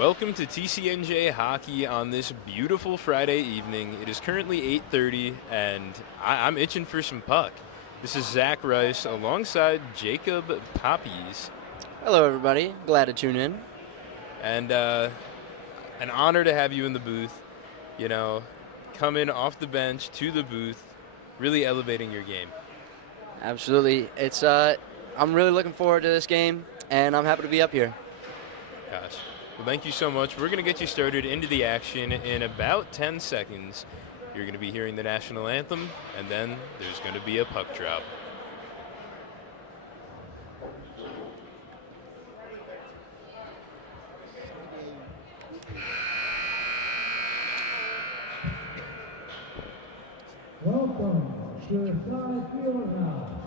Welcome to TCNJ Hockey on this beautiful Friday evening. It is currently 8:30, and I'm itching for some puck. This is Zach Rice alongside Jacob Poppies, Hello, everybody. Glad to tune in. and an honor to have you in the booth. You know, coming off the bench to the booth, really elevating your game. Absolutely. I'm really looking forward to this game, and I'm happy to be up here. Gosh. Well, thank you so much. We're going to get you started into the action in about 10 seconds. You're going to be hearing the national anthem, and then there's going to be a puck drop. Welcome to the Side Fieldhouse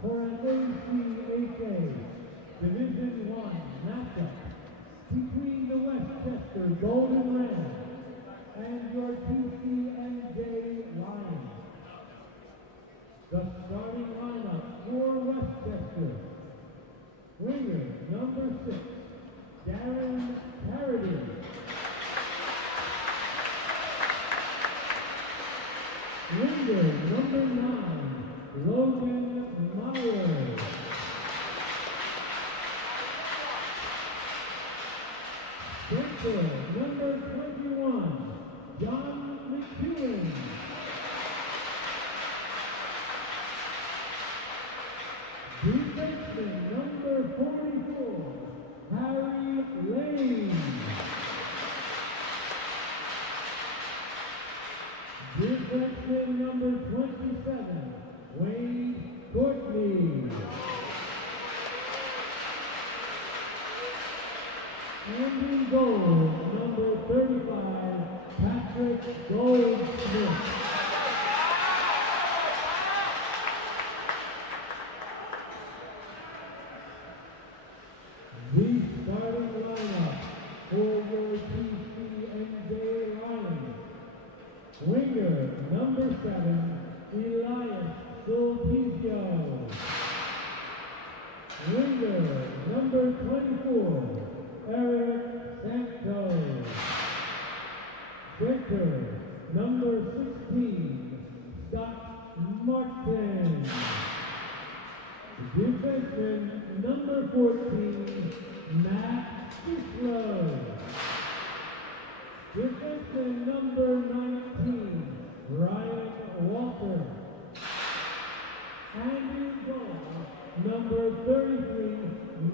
for an ACHA Division I matchup between the Westchester Golden Rams and your TCNJ Lions. The starting lineup for Westchester: winger number 6, Darren Parody. Winger number 9, Logan Myers. Center number 21, John McEwen. Defenseman number 44, Harry Lane. Defenseman number 27, Wayne Courtney. And in goal, number 35, Patrick Goldsmith. The starting lineup for your TCNJ Lions: winger number 7, Elias Sulpicio. Winger number 24, Eric Santos. Center number 16, Scott Martin. Defenseman number 14, Matt Kislow. Defenseman number 19, Ryan Walker. And in goal, number 33,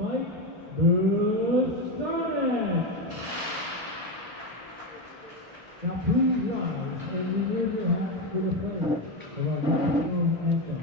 Mike Bustonek. Now please rise and remove your hats for the pledge of our national anthem.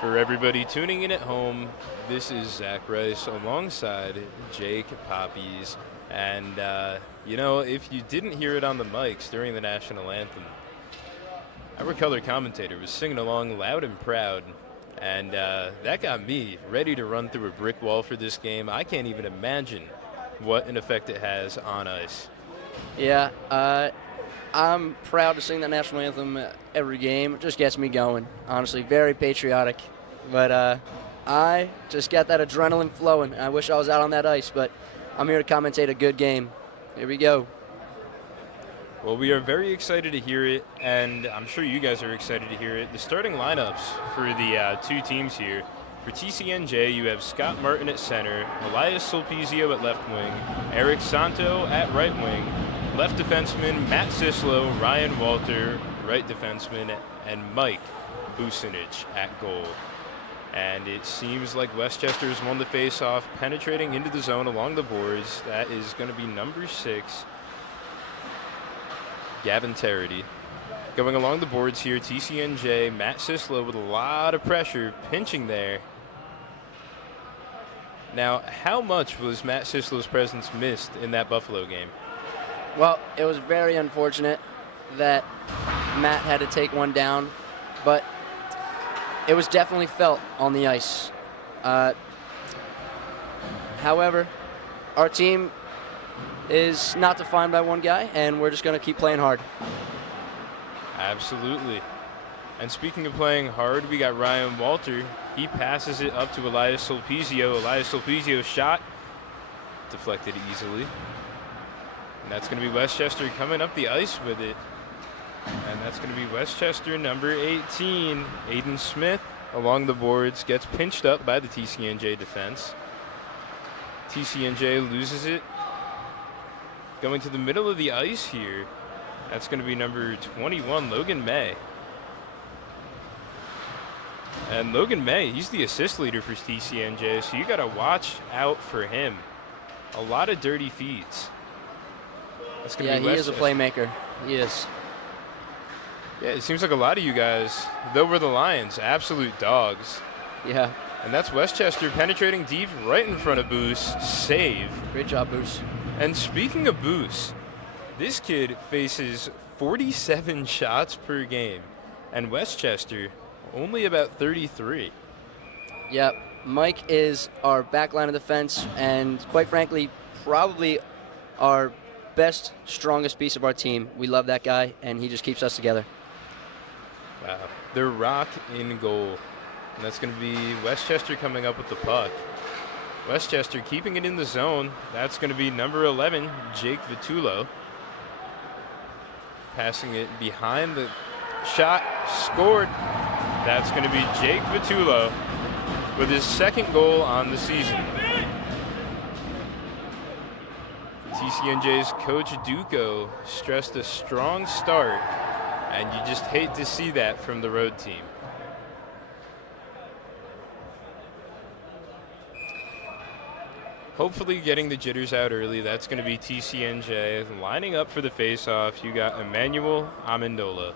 For everybody tuning in at home, this is Zach Rice alongside Jake Poppies. And, if you didn't hear it on the mics during the national anthem, our color commentator was singing along loud and proud. And that got me ready to run through a brick wall for this game. I can't even imagine what an effect it has on ice. Yeah, I'm proud to sing the national anthem every game. It just gets me going. Honestly, very patriotic. But I just got that adrenaline flowing. I wish I was out on that ice, but I'm here to commentate a good game. Here we go. Well, we are very excited to hear it, and I'm sure you guys are excited to hear it. The starting lineups for the two teams here. For TCNJ, you have Scott Martin at center, Elias Sulpizio at left wing, Eric Santo at right wing, left defenseman Matt Sislo, Ryan Walter, right defenseman, and Mike Bucinich at goal. And it seems like Westchester's won the face-off, penetrating into the zone along the boards. That is going to be number 6, Gavin Terity. Going along the boards here, TCNJ, Matt Sislo with a lot of pressure, pinching there. Now, how much was Matt Sislo's presence missed in that Buffalo game? Well, it was very unfortunate that Matt had to take one down, but it was definitely felt on the ice. However, our team is not defined by one guy, and we're just going to keep playing hard. Absolutely. And speaking of playing hard, we got Ryan Walter. He passes it up to Elias Sulpizio. Elias Sulpizio's shot deflected easily. And that's going to be Westchester coming up the ice with it. And that's going to be Westchester number 18, Aiden Smith, along the boards, gets pinched up by the TCNJ defense. TCNJ loses it. Going to the middle of the ice here, that's going to be number 21, Logan May. And Logan May, he's the assist leader for TCNJ, so you got to watch out for him. A lot of dirty feeds. That's gonna be he is a playmaker. He is. Yeah, it seems like a lot of you guys, though we're the Lions, absolute dogs. Yeah. And that's Westchester penetrating deep right in front of Boos. Save. Great job, Boos. And speaking of Boos, this kid faces 47 shots per game, and Westchester only about 33. Yep. Mike is our backline of defense, and quite frankly, probably our best, strongest piece of our team. We love that guy, and he just keeps us together. Wow. They're rock in goal. And that's going to be Westchester coming up with the puck. Westchester keeping it in the zone. That's going to be number 11, Jake Vitullo. Passing it behind the shot. Scored. That's going to be Jake Vitullo with his second goal on the season. TCNJ's Coach Duco stressed a strong start, and you just hate to see that from the road team. Hopefully getting the jitters out early. That's going to be TCNJ. Lining up for the face-off, you got Emmanuel Amendola.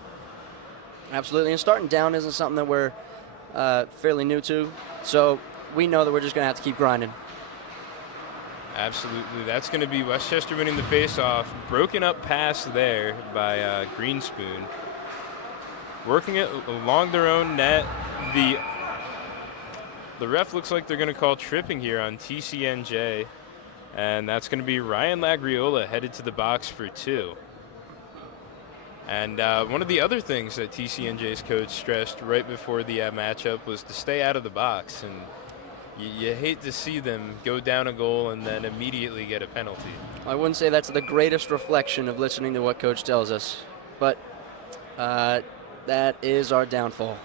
Absolutely, and starting down isn't something that we're fairly new to, so we know that we're just going to have to keep grinding. Absolutely. That's going to be Westchester winning the face-off. Broken up pass there by Greenspoon. Working it along their own net. The ref looks like they're going to call tripping here on TCNJ. And that's going to be Ryan Lagriola headed to the box for 2. And one of the other things that TCNJ's coach stressed right before the matchup was to stay out of the box. And you hate to see them go down a goal and then immediately get a penalty. I wouldn't say that's the greatest reflection of listening to what Coach tells us, but that is our downfall.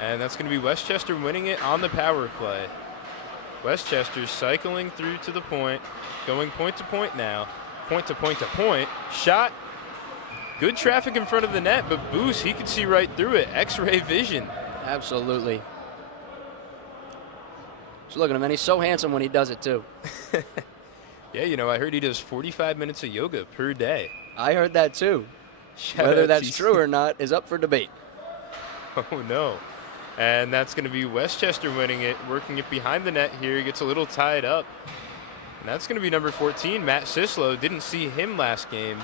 And that's going to be Westchester winning it on the power play. Westchester cycling through to the point, going point to point now. Point to point to point. Shot. Good traffic in front of the net, but Boos, he could see right through it. X-ray vision. Absolutely. Just look at him, and he's so handsome when he does it, too. Yeah, you know, I heard he does 45 minutes of yoga per day. I heard that, too. Shout Whether out that's TC. true or not is up for debate. Oh, no. And that's going to be Westchester winning it, working it behind the net here. He gets a little tied up. And that's going to be number 14, Matt Sislo. Didn't see him last game,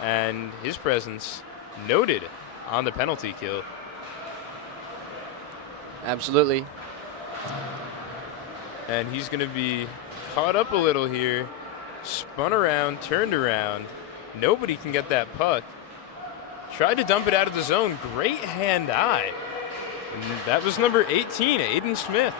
and his presence noted on the penalty kill. Absolutely. And he's going to be caught up a little here, spun around, turned around. Nobody can get that puck. Tried to dump it out of the zone. Great hand-eye. And that was number 18, Aiden Smith.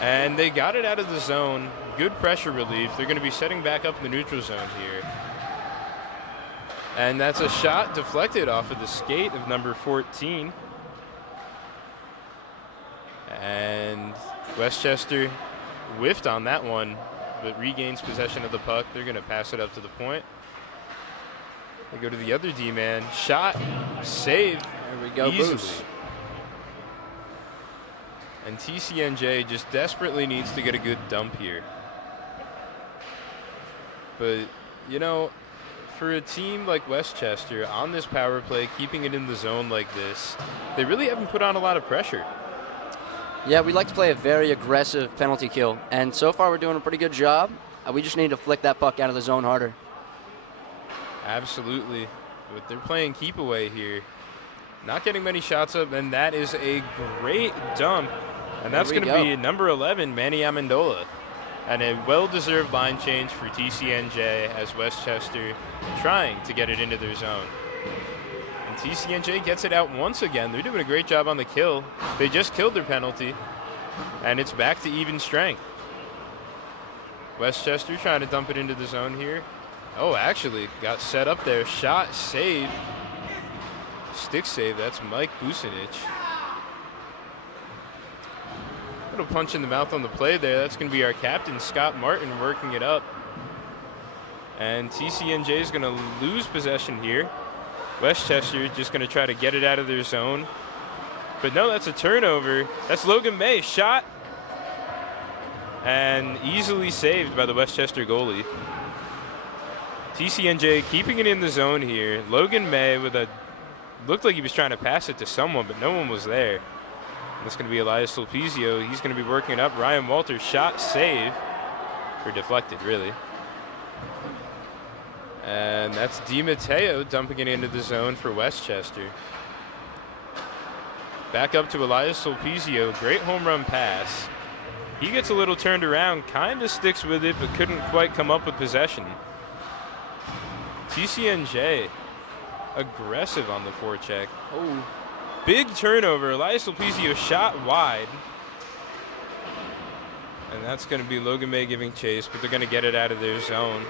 And they got it out of the zone. Good pressure relief. They're going to be setting back up in the neutral zone here. And that's a shot deflected off of the skate of number 14. And Westchester whiffed on that one, but regains possession of the puck. They're going to pass it up to the point. They go to the other D-man. Shot, saved. There we go, easily. Boost. And TCNJ just desperately needs to get a good dump here. But, you know, for a team like Westchester on this power play, keeping it in the zone like this, they really haven't put on a lot of pressure. Yeah, we like to play a very aggressive penalty kill, and so far we're doing a pretty good job. We just need to flick that puck out of the zone harder. Absolutely. But they're playing keep away here. Not getting many shots up, and that is a great dump. And that's going to be number 11, Manny Amendola. And a well-deserved line change for TCNJ as Westchester trying to get it into their zone. And TCNJ gets it out once again. They're doing a great job on the kill. They just killed their penalty, and it's back to even strength. Westchester trying to dump it into the zone here. Oh, actually got set up there. Shot, save. Stick save. That's Mike Bucinich. Little punch in the mouth on the play there. That's going to be our captain, Scott Martin, working it up. And TCNJ is going to lose possession here. Westchester just going to try to get it out of their zone. But no, that's a turnover. That's Logan May. Shot. And easily saved by the Westchester goalie. TCNJ keeping it in the zone here. Logan May with a, looked like he was trying to pass it to someone, but no one was there. That's going to be Elias Sulpizio. He's going to be working it up. Ryan Walters, shot, save. Or deflected, really. And that's Di Matteo dumping it into the zone for Westchester. Back up to Elias Sulpizio. Great home run pass. He gets a little turned around, kind of sticks with it, but couldn't quite come up with possession. TCNJ aggressive on the forecheck. Oh. Big turnover. Elias Sulpizio shot wide. And that's going to be Logan May giving chase, but they're going to get it out of their zone.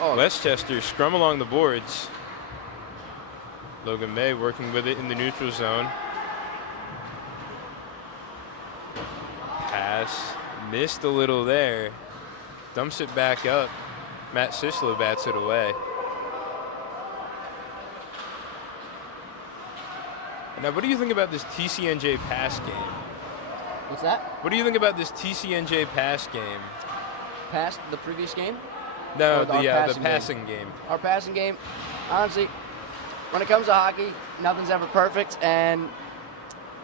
Oh. Westchester scrum along the boards. Logan May working with it in the neutral zone. Pass. Missed a little there. Dumps it back up. Matt Sislo bats it away. Now, what do you think about this TCNJ pass game? What's that? What do you think about this TCNJ pass game? Past the previous game? No, the passing game. Our passing game, honestly, when it comes to hockey, nothing's ever perfect, and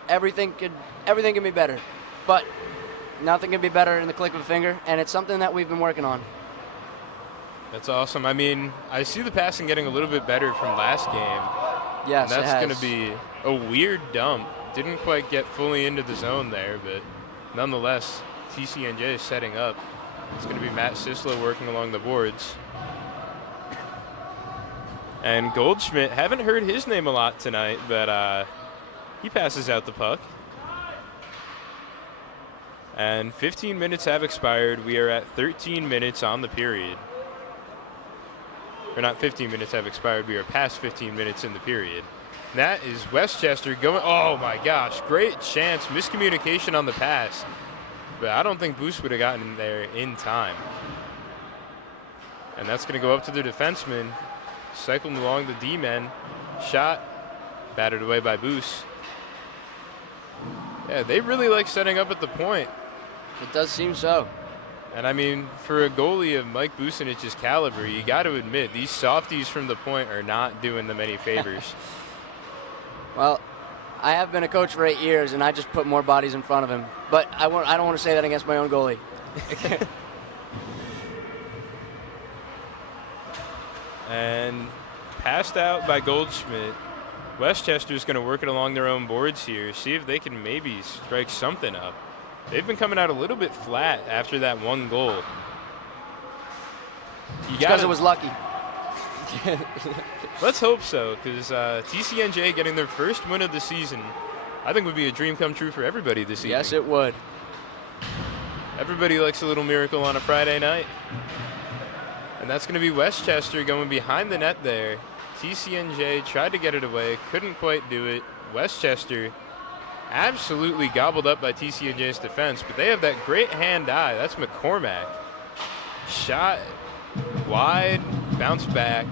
everything can be better. But nothing can be better in the click of a finger, and it's something that we've been working on. That's awesome. I mean, I see the passing getting a little bit better from last game. Yes, and that's going to be a weird dump. Didn't quite get fully into the zone there, but nonetheless, TCNJ is setting up. It's going to be Matt Sislo working along the boards. And Goldschmidt, haven't heard his name a lot tonight, but he passes out the puck. And 15 minutes have expired. We are at 13 minutes on the period. Or not 15 minutes have expired. We are past 15 minutes in the period. And that is Westchester going. Oh, my gosh. Great chance. Miscommunication on the pass. But I don't think Boost would have gotten in there in time. And that's going to go up to their defenseman. Cycling along the D-men. Shot. Battered away by Boost. Yeah, they really like setting up at the point. It does seem so. And, I mean, for a goalie of Mike Bucinich's caliber, you got to admit, these softies from the point are not doing them any favors. Well, I have been a coach for 8 years, and I just put more bodies in front of him. But I don't want to say that against my own goalie. And passed out by Goldschmidt. Westchester's going to work it along their own boards here, see if they can maybe strike something up. they've been coming out a little bit flat after that one goal. Because it was lucky. Let's hope so, because TCNJ getting their first win of the season, I think would be a dream come true for everybody this evening. Yes, it would. Everybody likes a little miracle on a Friday night. And that's going to be Westchester going behind the net there. TCNJ tried to get it away, couldn't quite do it. Westchester absolutely gobbled up by TCNJ's defense, but they have that great hand-eye. That's McCormack. Shot wide, bounced back.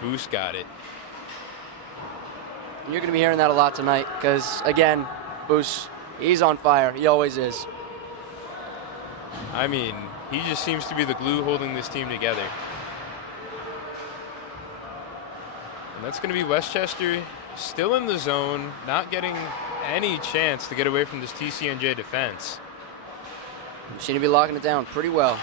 Boost got it. You're going to be hearing that a lot tonight because, again, Boost, he's on fire. He always is. I mean, he just seems to be the glue holding this team together. And that's going to be Westchester still in the zone, not getting any chance to get away from this TCNJ defense. You seem to be locking it down pretty well.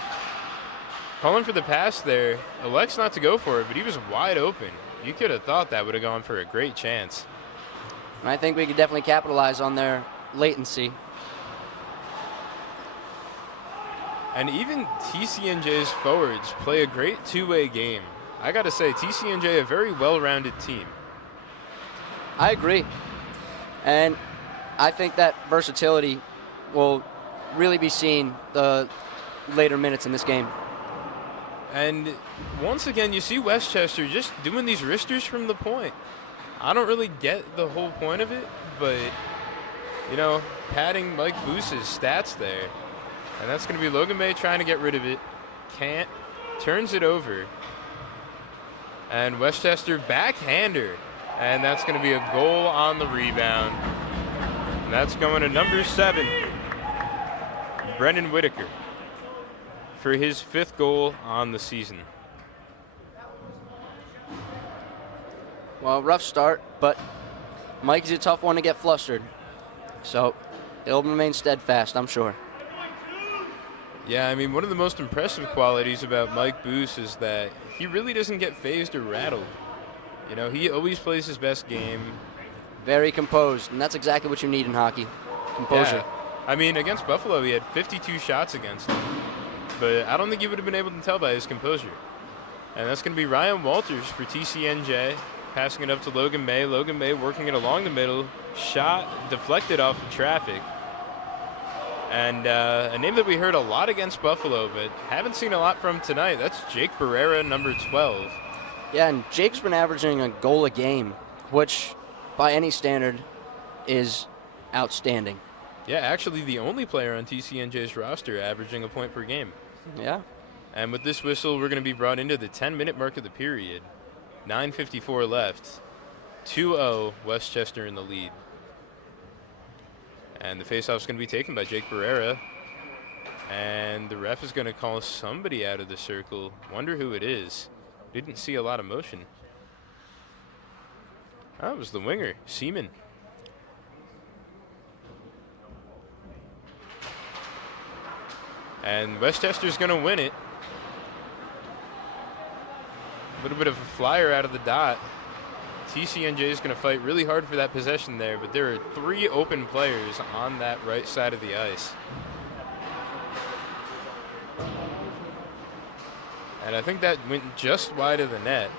Calling for the pass there. Elects not to go for it, but he was wide open. You could have thought that would have gone for a great chance. And I think we could definitely capitalize on their latency. And even TCNJ's forwards play a great two-way game. I got to say, TCNJ a very well-rounded team. I agree. And I think that versatility will really be seen the later minutes in this game. And once again, you see Westchester just doing these wristers from the point. I don't really get the whole point of it, but, you know, padding Mike Boose's stats there. And that's going to be Logan May trying to get rid of it. Can't. Turns it over. And Westchester backhander. And that's going to be a goal on the rebound. And that's going to number 7, Brendan Whitaker, for his 5th goal on the season. Well, rough start, but Mike is a tough one to get flustered. So he'll remain steadfast, I'm sure. Yeah, I mean, one of the most impressive qualities about Mike Boos is that he really doesn't get phased or rattled. You know, he always plays his best game. Very composed, and that's exactly what you need in hockey. Composure. Yeah. I mean, against Buffalo, he had 52 shots against him. But I don't think you would have been able to tell by his composure. And that's going to be Ryan Walters for TCNJ, passing it up to Logan May. Logan May working it along the middle. Shot deflected off of traffic. And a name that we heard a lot against Buffalo, but haven't seen a lot from tonight. That's Jake Barrera, number 12. Yeah, and Jake's been averaging a goal a game, which by any standard is outstanding. Yeah, actually the only player on TCNJ's roster averaging a point per game. Yeah. And with this whistle, we're going to be brought into the 10-minute mark of the period. 9:54 left. 2-0, Westchester in the lead. And the faceoff is going to be taken by Jake Barrera. And the ref is going to call somebody out of the circle. Wonder who it is. Didn't see a lot of motion. Oh, it was the winger, Seaman. And Westchester's going to win it. A little bit of a flyer out of the dot. TCNJ is going to fight really hard for that possession there, but there are 3 open players on that right side of the ice. And I think that went just wide of the net.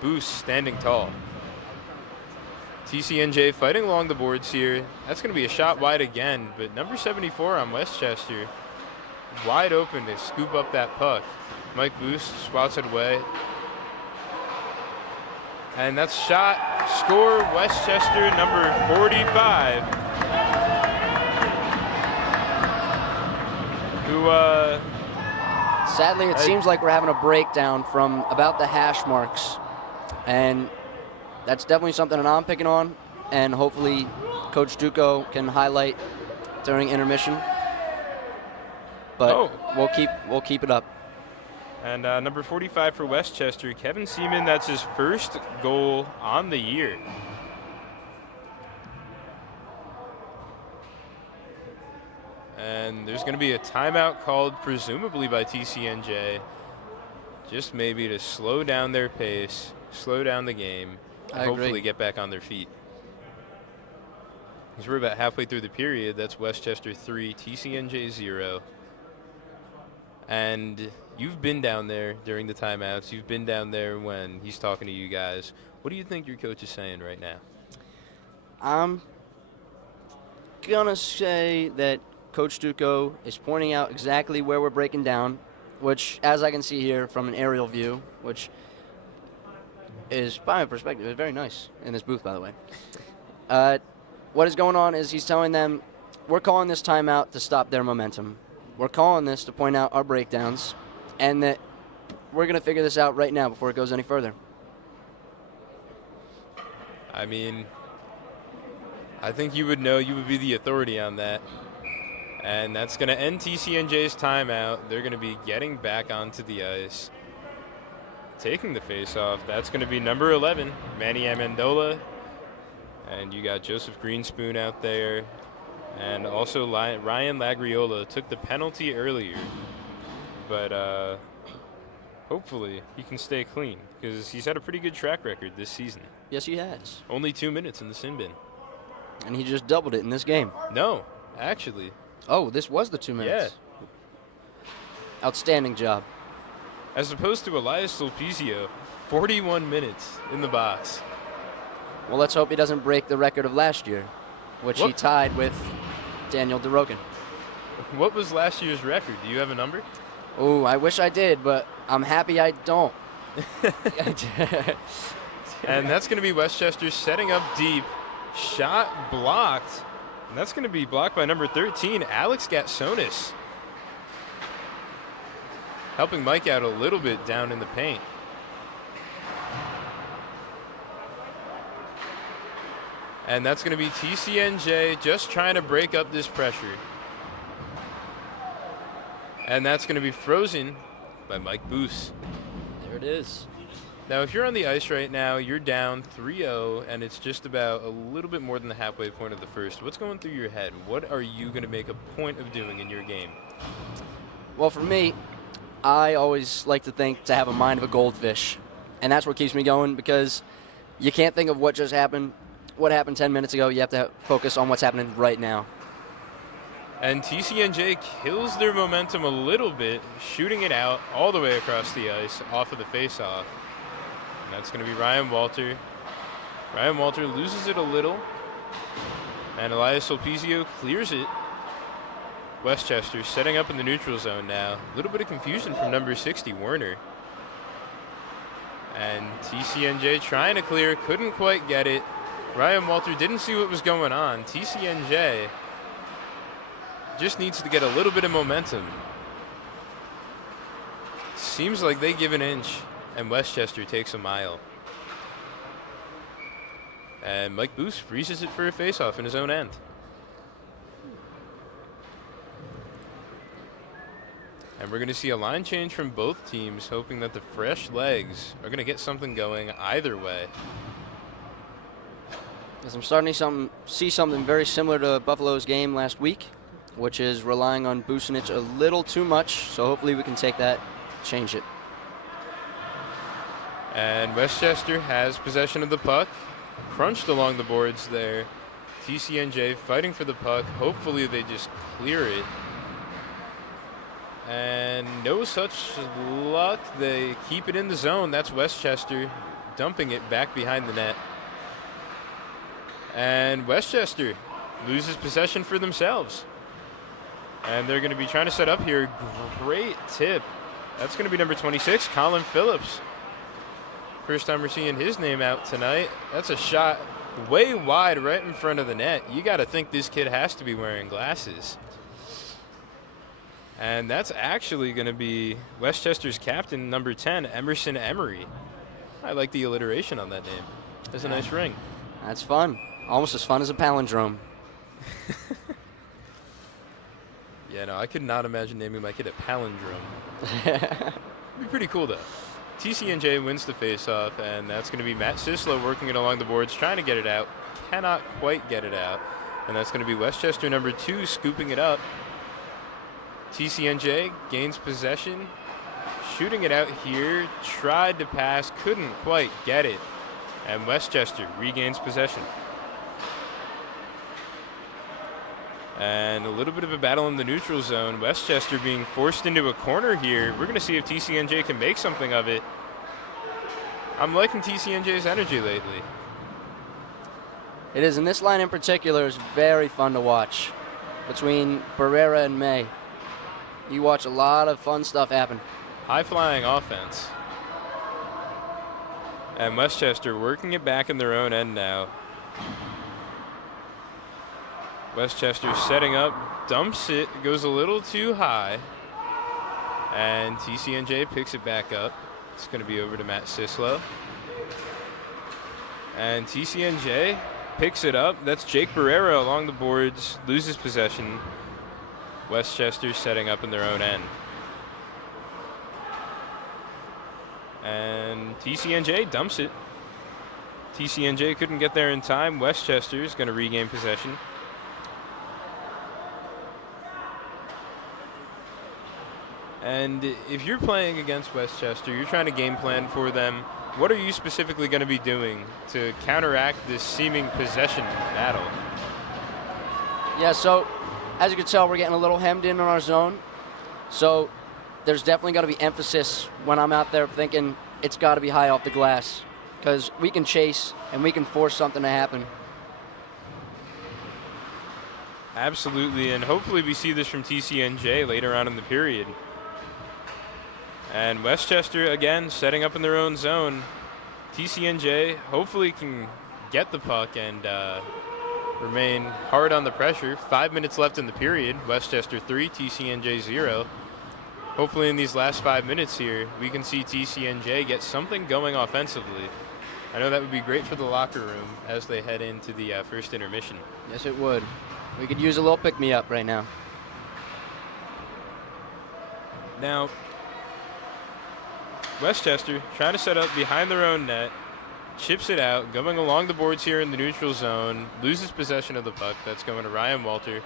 Boost standing tall. TCNJ fighting along the boards here. That's going to be a shot wide again, but number 74 on Westchester wide open to scoop up that puck. Mike Boost swats it away. And that's shot, score, Westchester, number 45. Who, Sadly, it seems like we're having a breakdown from about the hash marks. And that's definitely something that I'm picking on. And hopefully Coach Duco can highlight during intermission. But we'll keep it up. And number 45 for Westchester, Kevin Seaman, that's his first goal on the year. And there's going to be a timeout called presumably by TCNJ, just maybe to slow down their pace, slow down the game, and hopefully get back on their feet. Because we're about halfway through the period. That's Westchester 3, TCNJ 0. And you've been down there during the timeouts. You've been down there when he's talking to you guys. What do you think your coach is saying right now? I'm going to say that Coach Duco is pointing out exactly where we're breaking down, which, as I can see here from an aerial view, which is, by my perspective, is very nice in this booth, by the way. What is going on is he's telling them, we're calling this timeout to stop their momentum. We're calling this to point out our breakdowns, and that we're going to figure this out right now before it goes any further. I mean, I think you would know. You would be the authority on that. And that's going to end TCNJ's timeout. They're going to be getting back onto the ice, taking the face-off. That's going to be number 11, Manny Amendola. And you got Joseph Greenspoon out there. And also Ryan Lagriola took the penalty earlier. But hopefully he can stay clean because he's had a pretty good track record this season. Yes, he has. Only 2 minutes in the sin bin. And he just doubled it in this game. No, actually. Oh, this was the 2 minutes. Yeah. Outstanding job. As opposed to Elias Sulpicio, 41 minutes in the box. Well, let's hope he doesn't break the record of last year, which he tied with Daniel DeRogan. What was last year's record? Do you have a number? Oh, I wish I did, but I'm happy I don't. And that's going to be Westchester setting up deep. Shot blocked. And that's going to be blocked by number 13, Alex Gatsonis. Helping Mike out a little bit down in the paint. And that's going to be TCNJ just trying to break up this pressure. And that's going to be frozen by Mike Boos. There it is. Now, if you're on the ice right now, you're down 3-0, and it's just about a little bit more than the halfway point of the first. What's going through your head? What are you going to make a point of doing in your game? Well, for me, I always like to think to have a mind of a goldfish. And that's what keeps me going because you can't think of what just happened, what happened 10 minutes ago. You have to focus on what's happening right now. And TCNJ kills their momentum a little bit, shooting it out all the way across the ice off of the faceoff. And that's going to be Ryan Walter. Ryan Walter loses it a little. And Elias Sulpicio clears it. Westchester setting up in the neutral zone now. A little bit of confusion from number 60, Werner. And TCNJ trying to clear, couldn't quite get it. Ryan Walter didn't see what was going on. TCNJ just needs to get a little bit of momentum. Seems like they give an inch, and Westchester takes a mile. And Mike Boos freezes it for a faceoff in his own end. And we're going to see a line change from both teams, hoping that the fresh legs are going to get something going either way. As I'm starting to see something very similar to Buffalo's game last week, which is relying on Bucinic a little too much, so hopefully we can take that, change it. And Westchester has possession of the puck, crunched along the boards there. TCNJ fighting for the puck. Hopefully they just clear it. And no such luck. They keep it in the zone. That's Westchester dumping it back behind the net. And Westchester loses possession for themselves. And they're going to be trying to set up here. Great tip. That's going to be number 26, Colin Phillips. First time we're seeing his name out tonight. That's a shot way wide right in front of the net. You got to think this kid has to be wearing glasses. And that's actually going to be Westchester's captain, number 10, Emerson Emery. I like the alliteration on that name. That's a nice ring. That's fun. Almost as fun as a palindrome. Yeah, no, I could not imagine naming my kid a palindrome. It'd be pretty cool, though. TCNJ wins the faceoff, and that's going to be Matt Sislo working it along the boards, trying to get it out. Cannot quite get it out. And that's going to be Westchester number 2 scooping it up. TCNJ gains possession, shooting it out here, tried to pass, couldn't quite get it. And Westchester regains possession. And a little bit of a battle in the neutral zone. Westchester being forced into a corner here. We're going to see if TCNJ can make something of it. I'm liking TCNJ's energy lately. It is, and this line in particular is very fun to watch. Between Barrera and May, you watch a lot of fun stuff happen. High-flying offense. And Westchester working it back in their own end now. Westchester setting up, dumps it, goes a little too high. And TCNJ picks it back up. It's going to be over to Matt Sislo. And TCNJ picks it up. That's Jake Barrera along the boards, loses possession. Westchester setting up in their own end. And TCNJ dumps it. TCNJ couldn't get there in time. Westchester is going to regain possession. And if you're playing against Westchester, you're trying to game plan for them. What are you specifically going to be doing to counteract this seeming possession battle? Yeah, so as you can tell, we're getting a little hemmed in on our zone. So there's definitely got to be emphasis when I'm out there thinking it's got to be high off the glass, because we can chase and we can force something to happen. Absolutely, and hopefully we see this from TCNJ later on in the period. And Westchester, again, setting up in their own zone. TCNJ hopefully can get the puck and remain hard on the pressure. 5 minutes left in the period. Westchester 3, TCNJ 0. Hopefully in these last 5 minutes here, we can see TCNJ get something going offensively. I know that would be great for the locker room as they head into the first intermission. Yes, it would. We could use a little pick-me-up right now. Now, Westchester trying to set up behind their own net, chips it out, going along the boards here in the neutral zone, loses possession of the puck. That's going to Ryan Walter.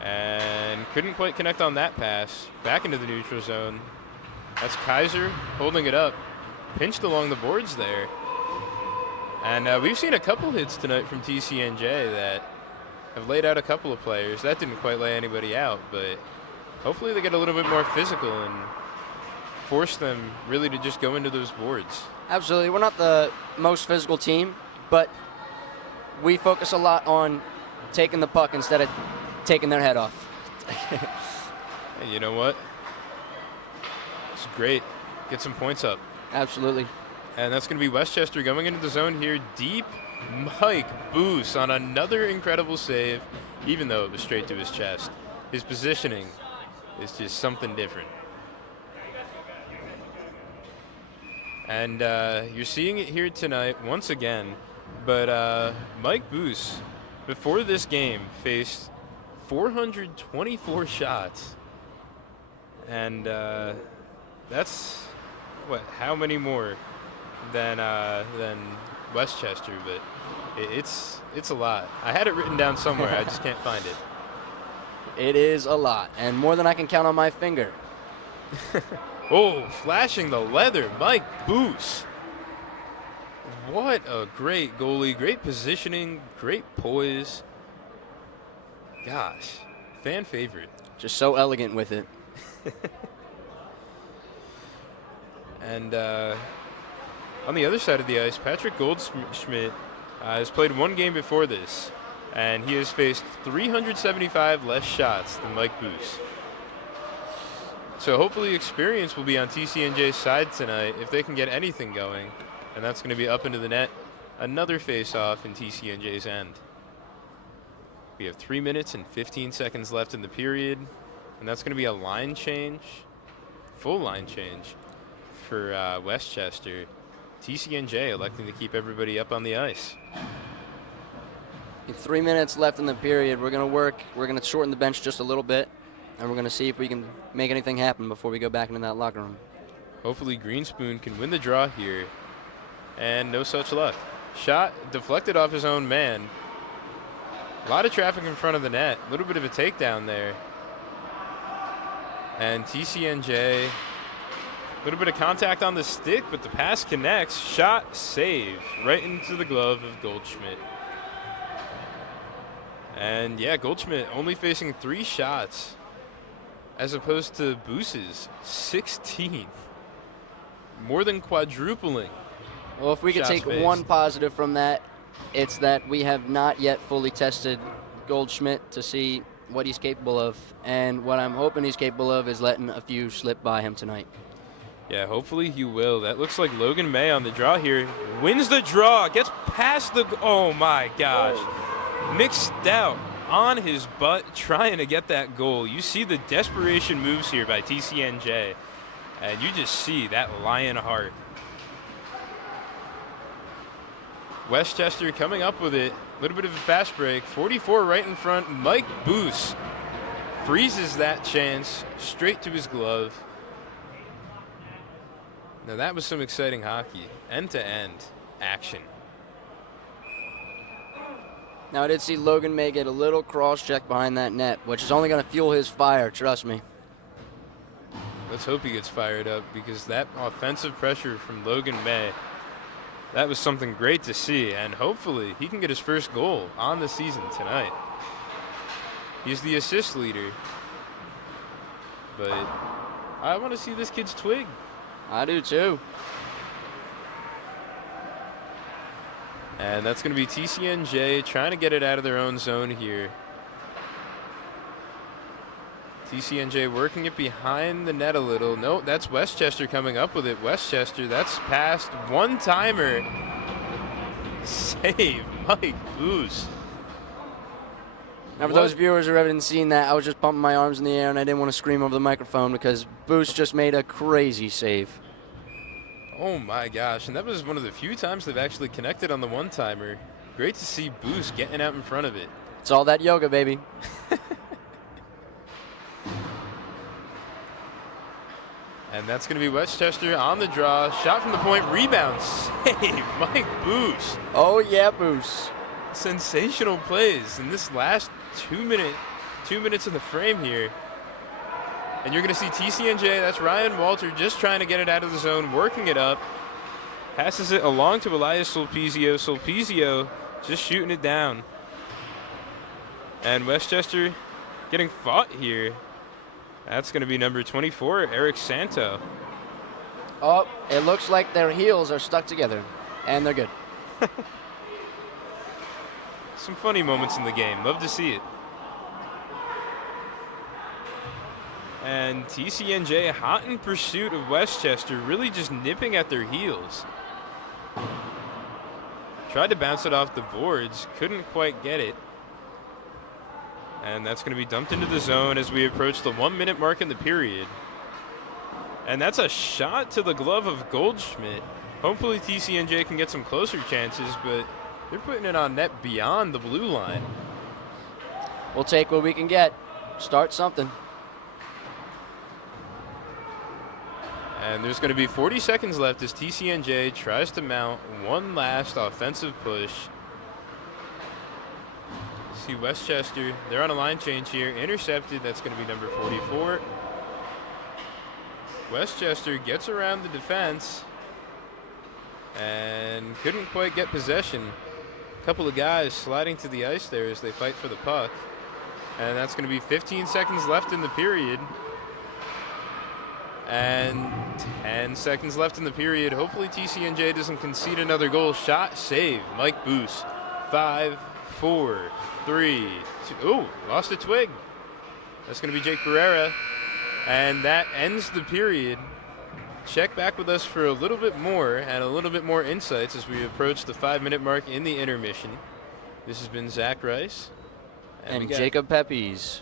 And couldn't quite connect on that pass. Back into the neutral zone. That's Kaiser holding it up. Pinched along the boards there. And we've seen a couple hits tonight from TCNJ that have laid out a couple of players. That didn't quite lay anybody out, but hopefully they get a little bit more physical and force them really to just go into those boards. Absolutely. We're not the most physical team, but we focus a lot on taking the puck instead of taking their head off. Hey, you know what? It's great. Get some points up. Absolutely. And that's going to be Westchester going into the zone here. Deep Mike Boos on another incredible save, even though it was straight to his chest. His positioning is just something different. And you're seeing it here tonight once again. But Mike Boos, before this game, faced 424 shots. And that's, what, how many more than Westchester? But it's a lot. I had it written down somewhere. I just can't find it. It is a lot, and more than I can count on my finger. Oh, flashing the leather, Mike Boos. What a great goalie, great positioning, great poise. Gosh, fan favorite. Just so elegant with it. And on the other side of the ice, Patrick Goldschmidt has played one game before this, and he has faced 375 less shots than Mike Boos. So hopefully experience will be on TCNJ's side tonight if they can get anything going. And that's going to be up into the net. Another face-off in TCNJ's end. We have 3 minutes and 15 seconds left in the period. And that's going to be a line change, full line change for Westchester. TCNJ electing to keep everybody up on the ice. 3 minutes left in the period. We're going to work. We're going to shorten the bench just a little bit. And we're going to see if we can make anything happen before we go back into that locker room. Hopefully Greenspoon can win the draw here. And no such luck. Shot deflected off his own man. A lot of traffic in front of the net. A little bit of a takedown there. And TCNJ, a little bit of contact on the stick, but the pass connects. Shot, save, right into the glove of Goldschmidt. And yeah, Goldschmidt only facing 3 shots as opposed to Boos's 16. More than quadrupling. Well, if we could Shots take faced. one positive from that, it's that we have not yet fully tested Goldschmidt to see what he's capable of. And what I'm hoping he's capable of is letting a few slip by him tonight. Yeah, hopefully he will. That looks like Logan May on the draw here. Wins the draw, gets past the, oh my gosh. Nick Stout on his butt trying to get that goal. You see the desperation moves here by TCNJ, and you just see that lion heart. Westchester coming up with it. A little bit of a fast break. 44 right in front. Mike Boos freezes that chance straight to his glove. Now that was some exciting hockey. End-to-end action. Now, I did see Logan May get a little cross-check behind that net, which is only going to fuel his fire, trust me. Let's hope he gets fired up, because that offensive pressure from Logan May, that was something great to see, and hopefully he can get his first goal on the season tonight. He's the assist leader, but I want to see this kid's twig. I do too. And that's going to be TCNJ trying to get it out of their own zone here. TCNJ working it behind the net a little. No, that's Westchester coming up with it. Westchester, that's past one-timer. Save, Mike Boos. Now, for those viewers who haven't seen that, I was just pumping my arms in the air and I didn't want to scream over the microphone because Boos just made a crazy save. Oh my gosh, and that was one of the few times they've actually connected on the one-timer. Great to see Boos getting out in front of it. It's all that yoga, baby. And that's going to be Westchester on the draw. Shot from the point, rebound, save, Mike Boos. Oh yeah, Boos. Sensational plays in this last 2 minutes in the frame here. And you're going to see TCNJ, that's Ryan Walter, just trying to get it out of the zone, working it up. Passes it along to Elias Sulpizio. Sulpizio just shooting it down. And Westchester getting fought here. That's going to be number 24, Eric Santo. Oh, it looks like their heels are stuck together, and they're good. Some funny moments in the game. Love to see it. And TCNJ hot in pursuit of Westchester, really just nipping at their heels. Tried to bounce it off the boards, couldn't quite get it. And that's going to be dumped into the zone as we approach the 1 minute mark in the period. And that's a shot to the glove of Goldschmidt. Hopefully TCNJ can get some closer chances, but they're putting it on net beyond the blue line. We'll take what we can get. Start something. And there's going to be 40 seconds left as TCNJ tries to mount one last offensive push. See Westchester, they're on a line change here. Intercepted, that's going to be number 44. Westchester gets around the defense and couldn't quite get possession. A couple of guys sliding to the ice there as they fight for the puck. And that's going to be 15 seconds left in the period. And 10 seconds left in the period. Hopefully TCNJ doesn't concede another goal. Shot, save, Mike Boos. 5, 4, 3, 2. Ooh, lost a twig. That's going to be Jake Barrera. And that ends the period. Check back with us for a little bit more and a little bit more insights as we approach the 5 minute mark in the intermission. This has been Zach Rice. And Jacob Peppies.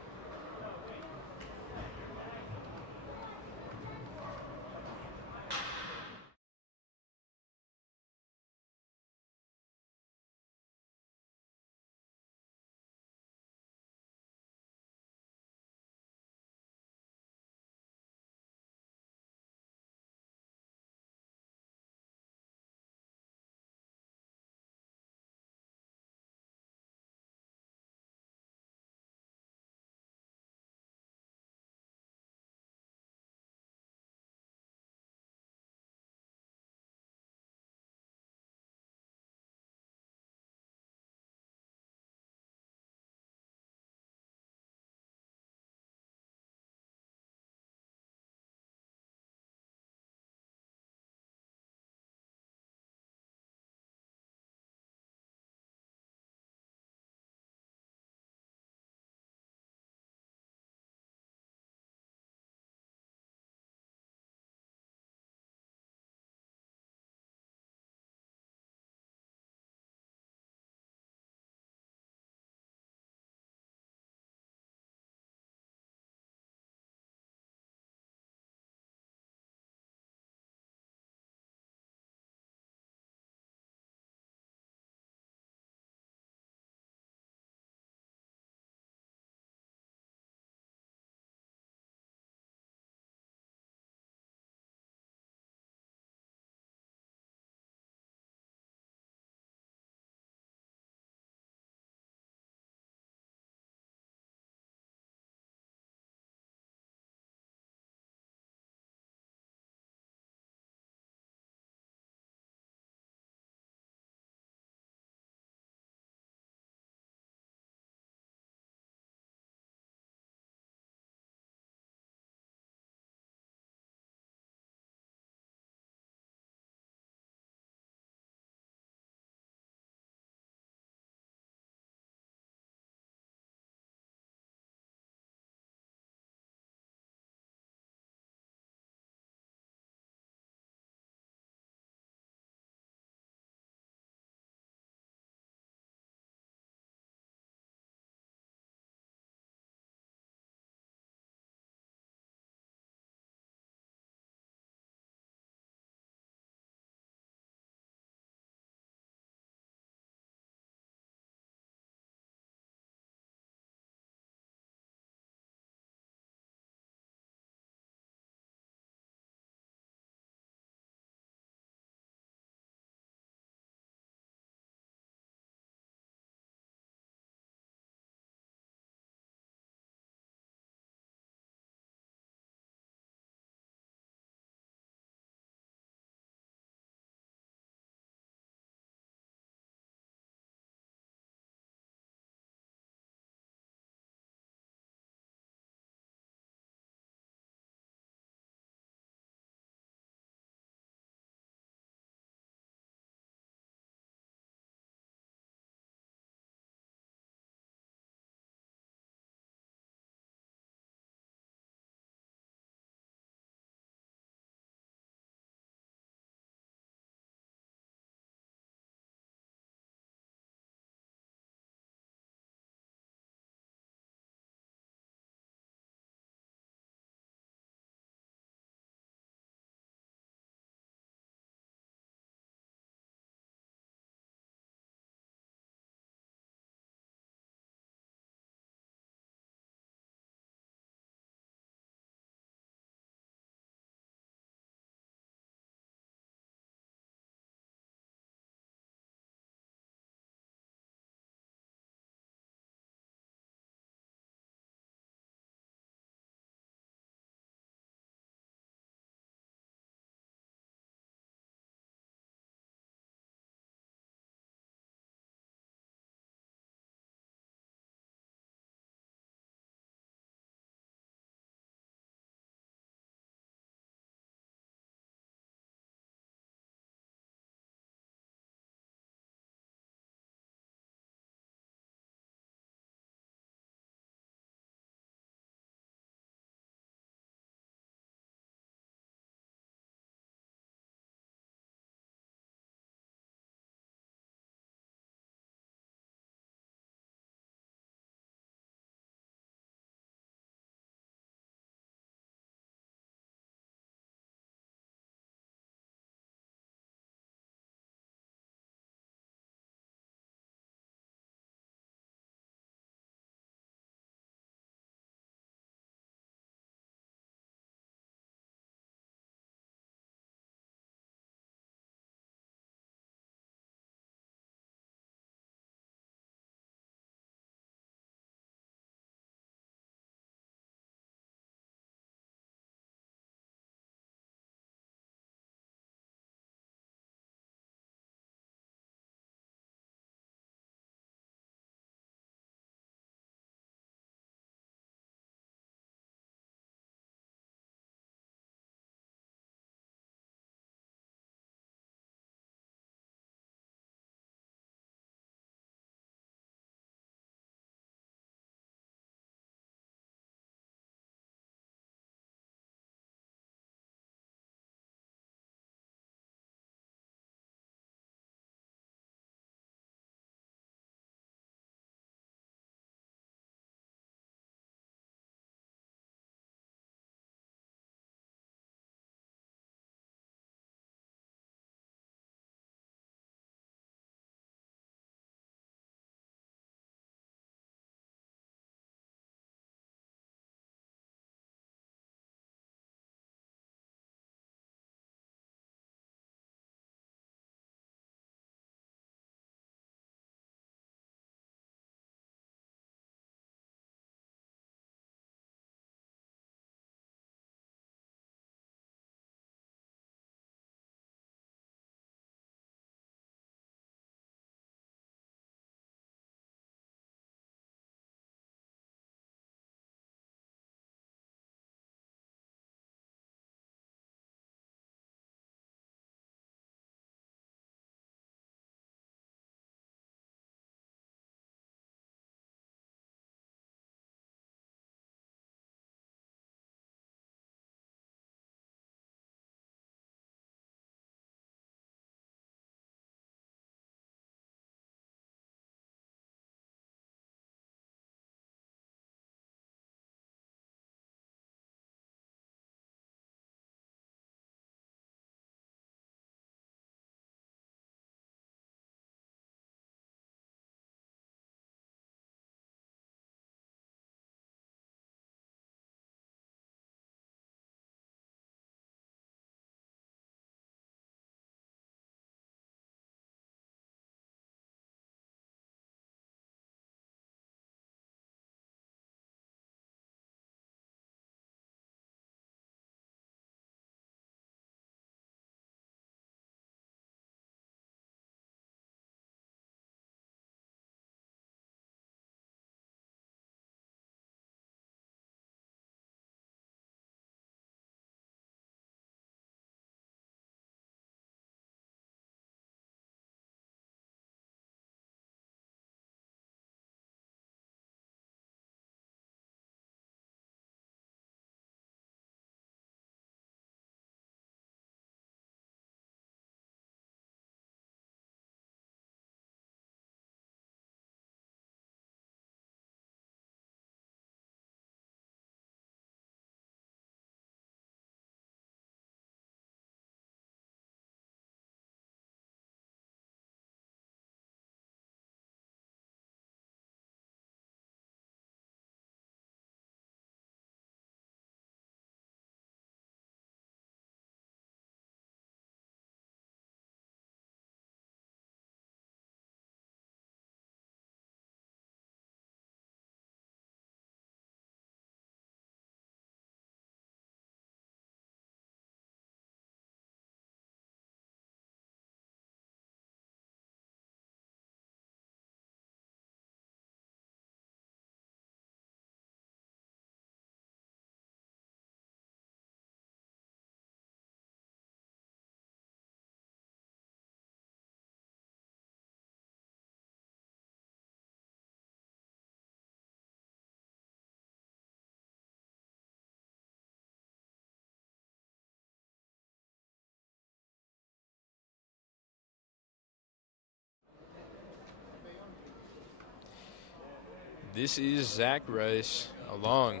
This is Zach Rice along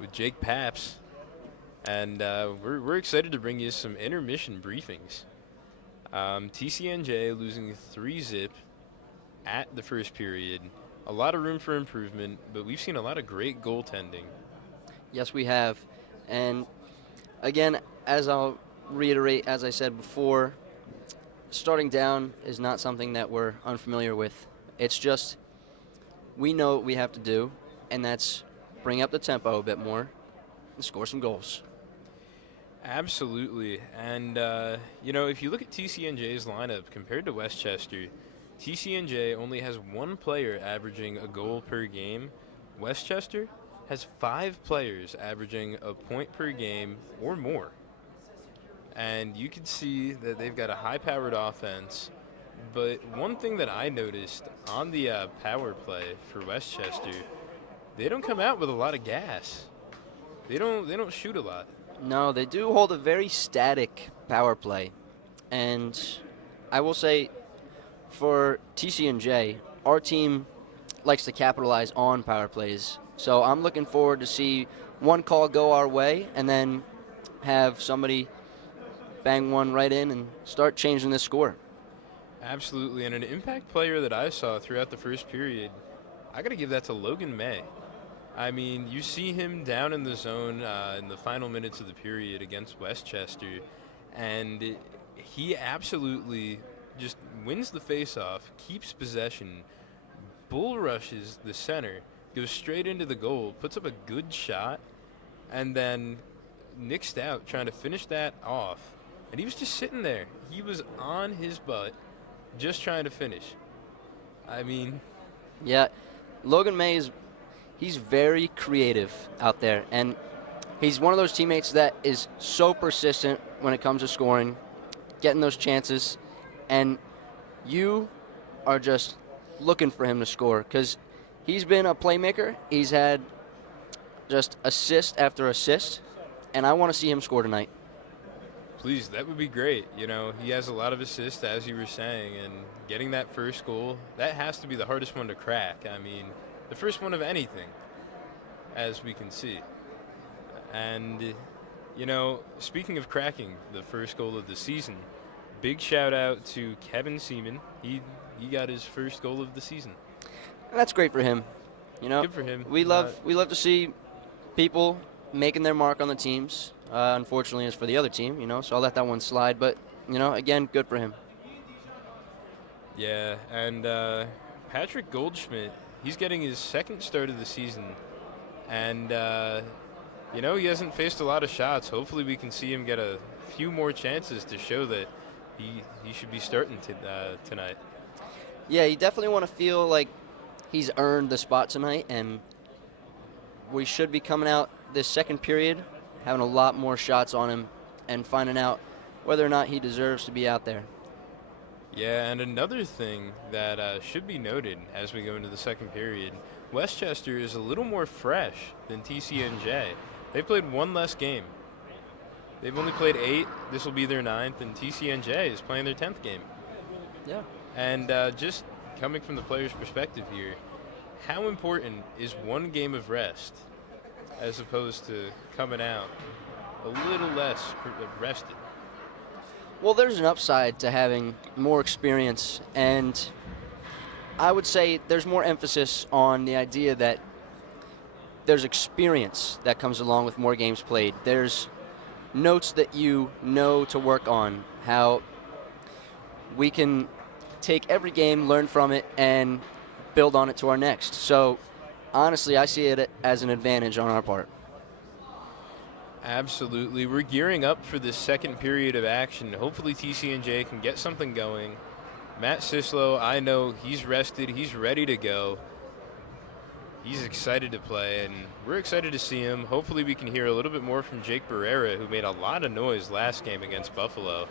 with Jake Paps, and we're excited to bring you some intermission briefings. TCNJ losing 3-zip at the first period. A lot of room for improvement, but we've seen a lot of great goaltending. Yes, we have. And again, as I'll reiterate, as I said before, starting down is not something that we're unfamiliar with. It's just we know what we have to do, and that's bring up the tempo a bit more and score some goals. Absolutely. And, if you look at TCNJ's lineup compared to Westchester, TCNJ only has one player averaging a goal per game. Westchester has 5 players averaging a point per game or more. And you can see that they've got a high-powered offense. But one thing that I noticed on the power play for Westchester, they don't come out with a lot of gas. They don't shoot a lot. No, they do hold a very static power play. And I will say for TCNJ, our team likes to capitalize on power plays. So I'm looking forward to see one call go our way and then have somebody bang one right in and start changing the score. Absolutely, and an impact player that I saw throughout the first period, I got to give that to Logan May. I mean, you see him down in the zone in the final minutes of the period against Westchester, and he absolutely just wins the faceoff, keeps possession, bull rushes the center, goes straight into the goal, puts up a good shot, and then Nick Stout trying to finish that off. And he was just sitting there. He was on his butt, just trying to finish. I mean, yeah, Logan May he's very creative out there, and he's one of those teammates that is so persistent when it comes to scoring, getting those chances, and you are just looking for him to score because he's been a playmaker. He's had just assist after assist, and I want to see him score tonight. please, that would be great. He has a lot of assists, as you were saying, and getting that first goal, that has to be the hardest one to crack. I mean, the first one of anything, as we can see. And, speaking of cracking the first goal of the season, big shout out to Kevin Seaman. He got his first goal of the season. And that's great for him. Good for him. We love to see people making their mark on the teams. Unfortunately, it's for the other team, so I'll let that one slide. But, again, good for him. Yeah, and Patrick Goldschmidt, he's getting his second start of the season. And, he hasn't faced a lot of shots. Hopefully we can see him get a few more chances to show that he should be starting tonight. Yeah, you definitely want to feel like he's earned the spot tonight, and we should be coming out this second period having a lot more shots on him and finding out whether or not he deserves to be out there. Yeah, and another thing that should be noted as we go into the second period, Westchester is a little more fresh than TCNJ. They've played one less game. They've only played 8. This will be their 9th, and TCNJ is playing their 10th game. Yeah. And just coming from the player's perspective here, how important is one game of rest as opposed to coming out a little less rested? Well, there's an upside to having more experience, and I would say there's more emphasis on the idea that there's experience that comes along with more games played. There's notes that you know to work on, how we can take every game, learn from it, and build on it to our next. So, honestly, I see it as an advantage on our part. Absolutely. We're gearing up for this second period of action. Hopefully TCNJ can get something going. Matt Sislow, I know he's rested. He's ready to go. He's excited to play, and we're excited to see him. Hopefully we can hear a little bit more from Jake Barrera, who made a lot of noise last game against Buffalo.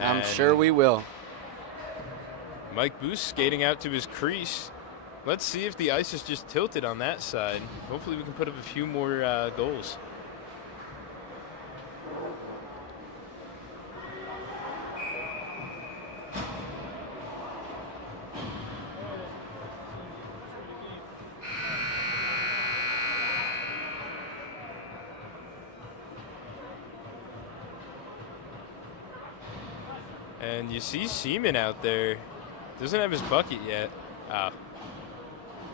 I'm sure we will. Mike Booth skating out to his crease. Let's see if the ice is just tilted on that side. Hopefully we can put up a few more goals. And you see Seaman out there. Doesn't have his bucket yet. Ah,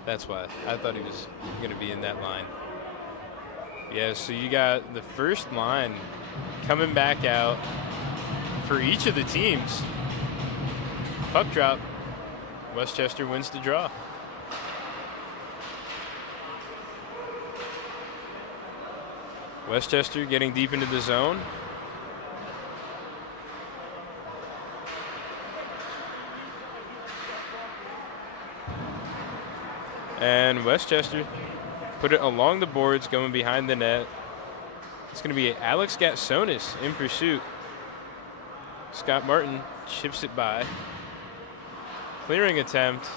that's why. I thought he was going to be in that line. Yeah, so you got the first line coming back out for each of the teams. Puck drop. Westchester wins the draw. Westchester getting deep into the zone. And Westchester put it along the boards, going behind the net. It's going to be Alex Gatsonis in pursuit. Scott Martin chips it by. Clearing attempt.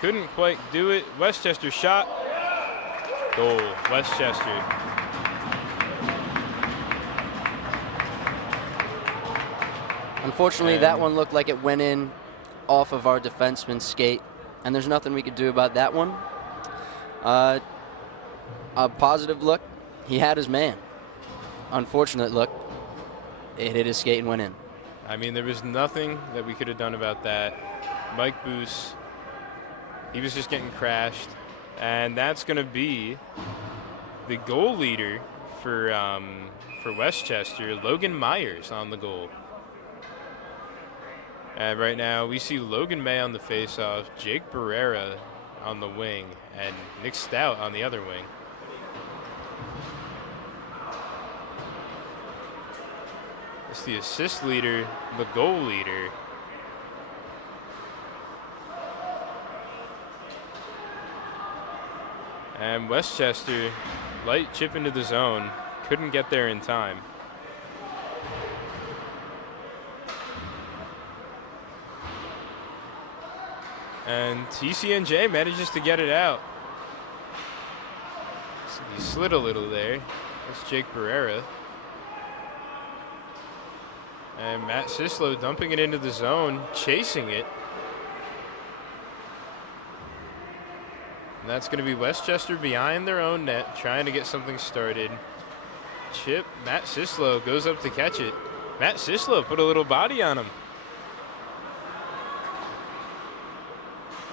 Couldn't quite do it. Westchester shot. Goal, Westchester. Unfortunately, that one looked like it went in off of our defenseman's skate, and there's nothing we could do about that one. A positive look, he had his man. Unfortunate look, it hit his skate and went in. I mean, there was nothing that we could have done about that. Mike Boos, he was just getting crashed, and that's going to be the goal leader for Westchester, Logan Myers, on the goal. And right now we see Logan May on the faceoff, Jake Barrera on the wing, and Nick Stout on the other wing. It's the assist leader, the goal leader. And Westchester, light chip into the zone, couldn't get there in time. And TCNJ manages to get it out. He slid a little there. That's Jake Barrera. And Matt Sislo dumping it into the zone, chasing it. And that's going to be Westchester behind their own net, trying to get something started. Chip, Matt Sislo goes up to catch it. Matt Sislo put a little body on him.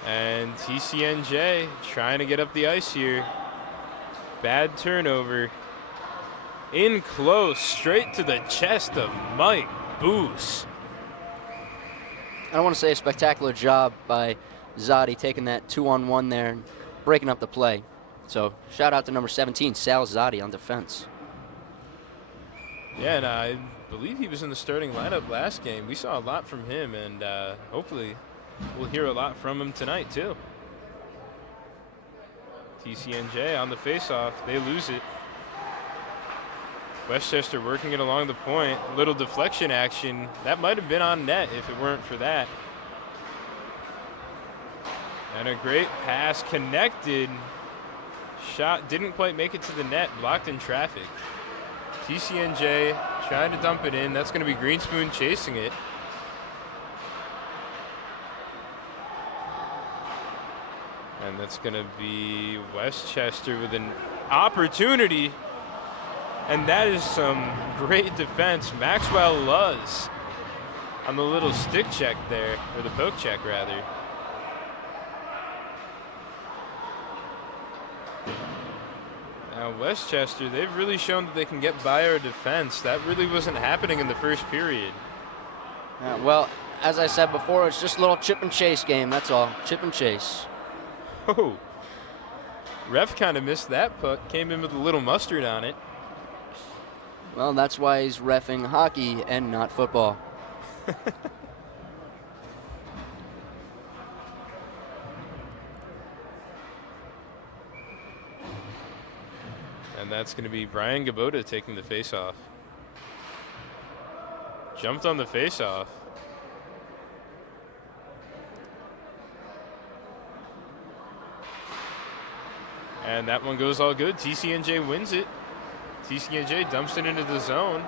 And TCNJ trying to get up the ice here. Bad turnover. In close, straight to the chest of Mike Boos. I don't want to say a spectacular job by Zadi taking that 2-on-1 there and breaking up the play. So shout out to number 17, Sal Zadi, on defense. Yeah, and I believe he was in the starting lineup last game. We saw a lot from him, and hopefully we'll hear a lot from him tonight, too. TCNJ on the faceoff. They lose it. Westchester working it along the point. Little deflection action. That might have been on net if it weren't for that. And a great pass connected. Shot didn't quite make it to the net. Blocked in traffic. TCNJ trying to dump it in. That's going to be Greenspoon chasing it. And that's going to be Westchester with an opportunity. And that is some great defense. Maxwell Luz on the little stick check there, or the poke check, rather. Now, Westchester, they've really shown that they can get by our defense. That really wasn't happening in the first period. Well, as I said before, it's just a little chip and chase game, that's all. Chip and chase. Oh, ref kind of missed that puck. Came in with a little mustard on it. Well, that's why he's reffing hockey and not football. And that's going to be Brian Gabota taking the faceoff. Jumped on the faceoff. And that one goes all good. TCNJ wins it. TCNJ dumps it into the zone.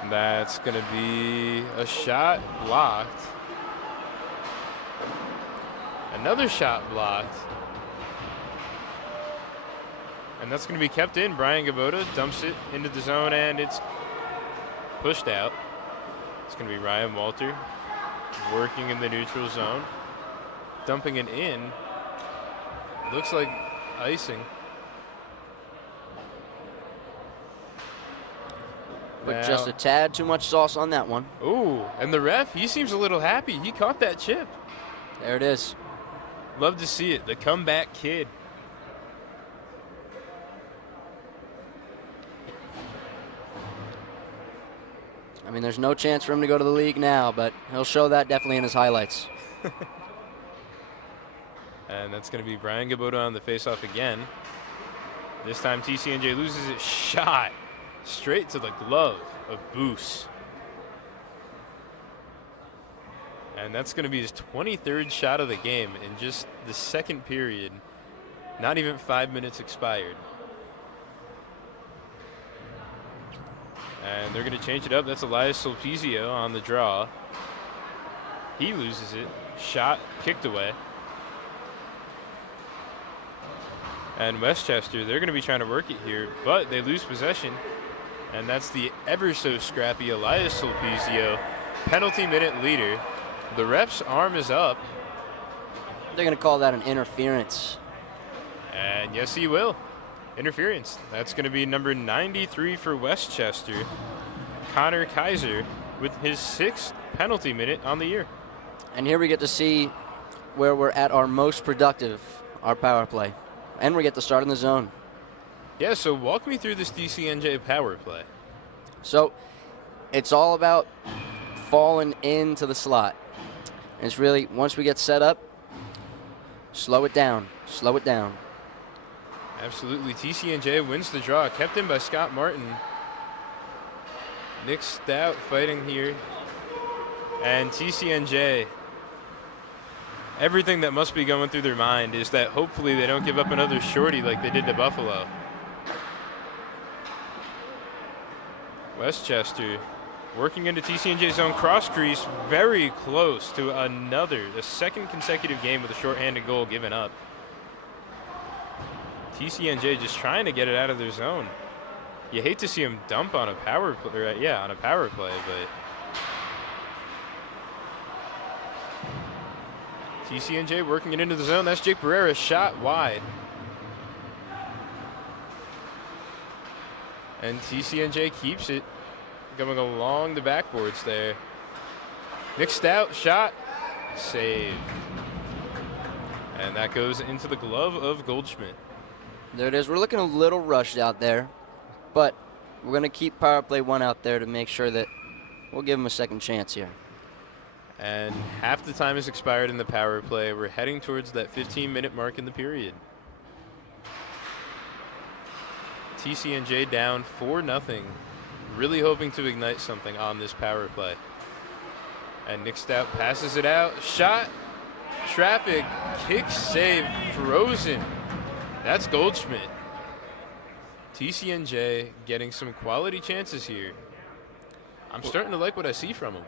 And that's going to be a shot blocked. Another shot blocked. And that's going to be kept in. Brian Gabota dumps it into the zone, and it's pushed out. It's going to be Ryan Walter working in the neutral zone. Dumping it in. Looks like icing. But just a tad too much sauce on that one. Ooh, and the ref, he seems a little happy. He caught that chip. There it is. Love to see it. The comeback kid. I mean, there's no chance for him to go to the league now, but he'll show that definitely in his highlights. And that's going to be Brian Gabota on the faceoff again. This time TCNJ loses its shot straight to the glove of Boos. And that's going to be his 23rd shot of the game in just the second period. Not even 5 minutes expired. And they're going to change it up. That's Elias Sulpizio on the draw. He loses it. Shot kicked away. And Westchester, they're going to be trying to work it here, but they lose possession. And that's the ever so scrappy Elias Sulpizio, penalty minute leader. The ref's arm is up. They're going to call that an interference. And yes, he will. Interference. That's going to be number 93 for Westchester, Connor Kaiser, with his 6th penalty minute on the year. And here we get to see where we're at our most productive, our power play. And we get to start in the zone. Yeah, so walk me through this DCNJ power play. So it's all about falling into the slot. And it's really, once we get set up, slow it down, slow it down. Absolutely. TCNJ wins the draw, kept in by Scott Martin. Nick Stout fighting here. And TCNJ, everything that must be going through their mind is that hopefully they don't give up another shorty like they did to Buffalo. Westchester working into TCNJ's own cross crease, very close to a second consecutive game with a shorthanded goal given up. TCNJ just trying to get it out of their zone. You hate to see him dump on a power play, on a power play, but TCNJ working it into the zone. That's Jake Barrera's shot wide. And TCNJ keeps it going along the backboards there. Nick Stout shot, save. And that goes into the glove of Goldschmidt. There it is. We're looking a little rushed out there, but we're going to keep power play 1 out there to make sure that we'll give him a second chance here. And half the time has expired in the power play. We're heading towards that 15-minute mark in the period. TCNJ down 4-0. Really hoping to ignite something on this power play. And Nick Stout passes it out. Shot, traffic, kick, save, frozen. That's Goldschmidt. TCNJ getting some quality chances here. I'm starting to like what I see from him.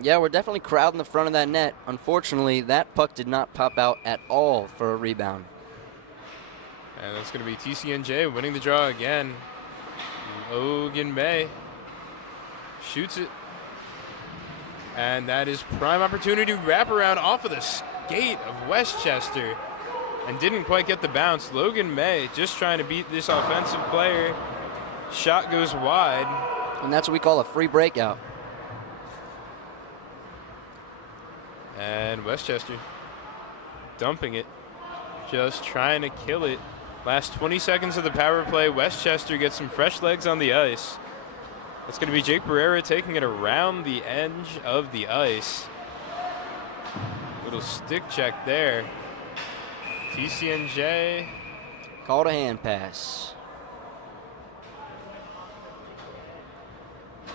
Yeah, we're definitely crowding the front of that net. Unfortunately, that puck did not pop out at all for a rebound. And that's going to be TCNJ winning the draw again. Logan May shoots it. And that is prime opportunity wraparound off of the skate of Westchester. And didn't quite get the bounce. Logan May just trying to beat this offensive player. Shot goes wide. And that's what we call a free breakout. And Westchester dumping it. Just trying to kill it. Last 20 seconds of the power play. Westchester gets some fresh legs on the ice. It's going to be Jake Barrera taking it around the edge of the ice. Little stick check there. TCNJ called a hand pass.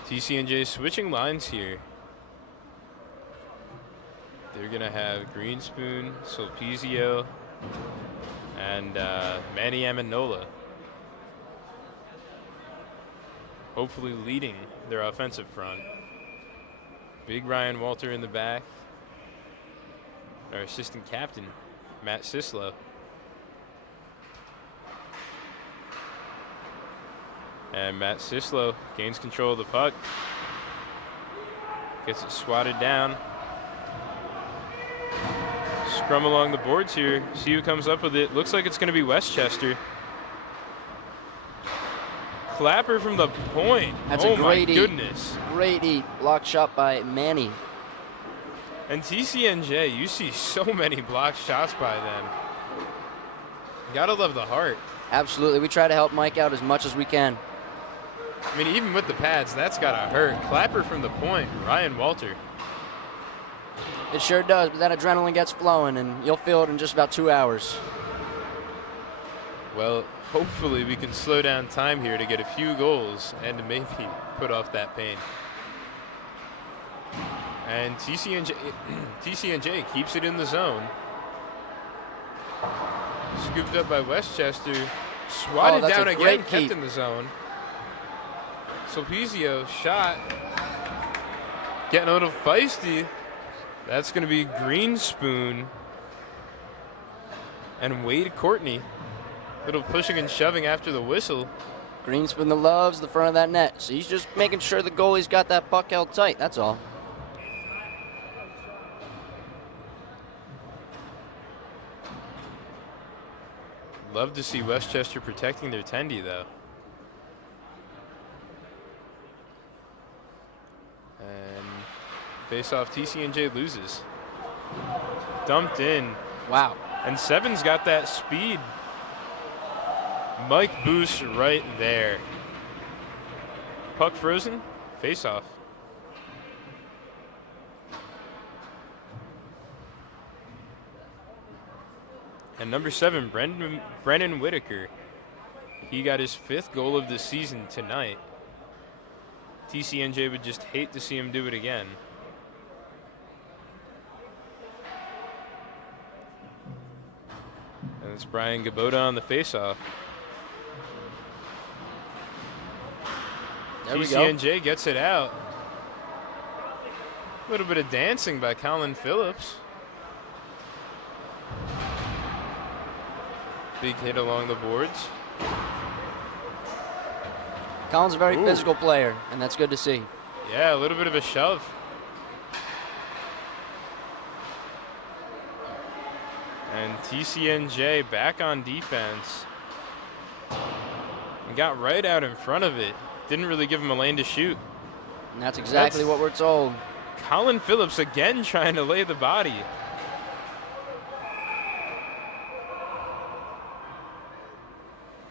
TCNJ switching lines here. They're going to have Greenspoon, Sulpizio, and Manny Amendola. Hopefully leading their offensive front. Big Ryan Walter in the back. Our assistant captain, Matt Sislo. And Matt Sislo gains control of the puck. Gets it swatted down. Scrum along the boards here. See who comes up with it. Looks like it's going to be Westchester. Clapper from the point. That's oh a great my eat. goodness. Great eat. Block shot by Manny. And TCNJ, you see so many blocked shots by them. Gotta love the heart. Absolutely. We try to help Mike out as much as we can. I mean, even with the pads, that's gotta hurt. Clapper from the point, Ryan Walter. It sure does, but that adrenaline gets flowing, and you'll feel it in just about 2 hours. Well, hopefully we can slow down time here to get a few goals and maybe put off that pain. And TCNJ keeps it in the zone. Scooped up by Westchester. Swatted that's down a again, great kept keep. in the zone. Sulpizio shot. Getting a little feisty. That's going to be Greenspoon and Wade Courtney. Little pushing and shoving after the whistle. Greenspoon loves the front of that net, so he's just making sure the goalie's got that puck held tight, that's all. Love to see Westchester protecting their tendy, though. And face-off, TCNJ loses. Dumped in. Wow. And Seven's got that speed. Mike Boosh right there. Puck frozen, face-off. And number 7, Brennan Whitaker. He got his 5th goal of the season tonight. TCNJ would just hate to see him do it again. And it's Brian Gabota on the faceoff. There we go. TCNJ gets it out. A little bit of dancing by Colin Phillips. Big hit along the boards. Colin's a very Ooh. physical player, and that's good to see. Yeah, a little bit of a shove. And TCNJ back on defense. And got right out in front of it. Didn't really give him a lane to shoot. And that's exactly what we're told. Colin Phillips again trying to lay the body.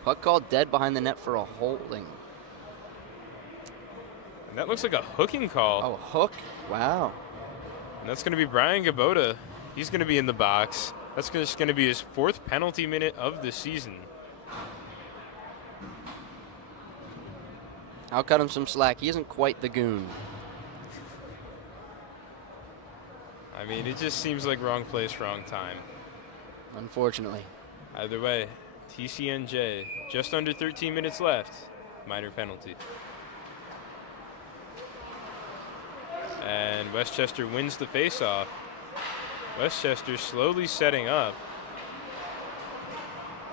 Puck called dead behind the net for a holding. And that looks like a hooking call. Oh, hook? Wow. And that's going to be Brian Gabota. He's going to be in the box. That's just going to be his 4th penalty minute of the season. I'll cut him some slack. He isn't quite the goon. I mean, it just seems like wrong place, wrong time. Unfortunately. Either way, TCNJ, just under 13 minutes left. Minor penalty. And Westchester wins the faceoff. Westchester slowly setting up.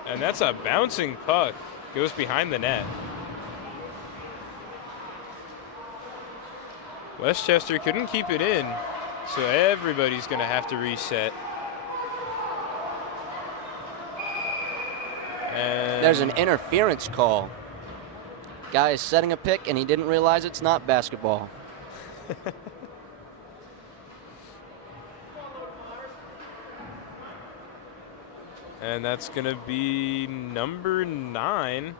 And that's a bouncing puck. Goes behind the net. Westchester couldn't keep it in, so everybody's going to have to reset. And There's an interference call. Guy is setting a pick, and he didn't realize it's not basketball. And that's going to be number 9.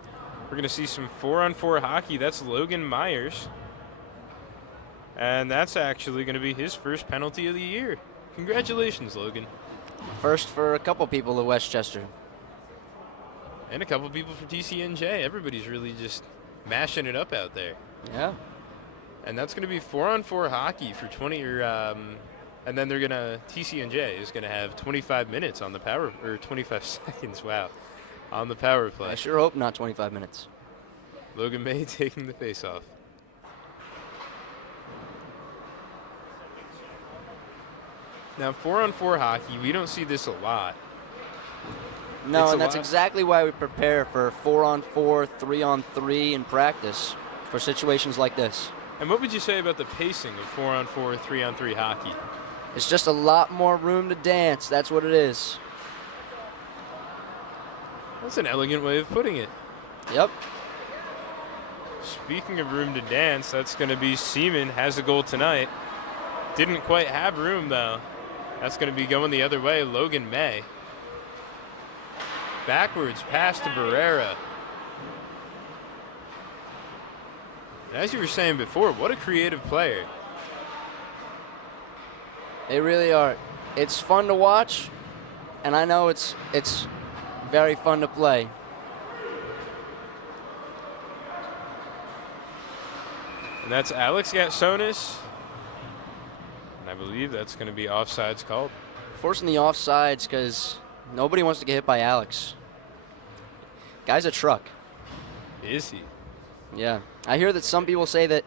We're going to see some 4-on-4 hockey. That's Logan Myers. And that's actually going to be his first penalty of the year. Congratulations, Logan. First for a couple people at Westchester. And a couple people for TCNJ. Everybody's really just mashing it up out there. Yeah. And that's going to be 4-on-4 hockey for 20 and then they're going to TCNJ is going to have 25 minutes on the power, or 25 seconds, wow, on the power play. I sure hope not 25 minutes. Logan May taking the faceoff. Now, 4-on-4 hockey, we don't see this a lot. No, It's and a that's lot. exactly why we prepare for 4-on-4, 3-on-3 in practice for situations like this. And what would you say about the pacing of 4-on-4, 3-on-3 hockey? It's just a lot more room to dance. That's what it is. That's an elegant way of putting it. Yep. Speaking of room to dance, that's going to be Seaman has a goal tonight. Didn't quite have room, though. That's going to be going the other way, Logan May. Backwards pass to Barrera. As you were saying before, what a creative player. They really are. It's fun to watch, and I know it's very fun to play. And that's Alex Gatsonis. And I believe that's going to be offsides called. Forcing the offsides because nobody wants to get hit by Alex. Guy's a truck. Is he? Yeah. I hear that some people say that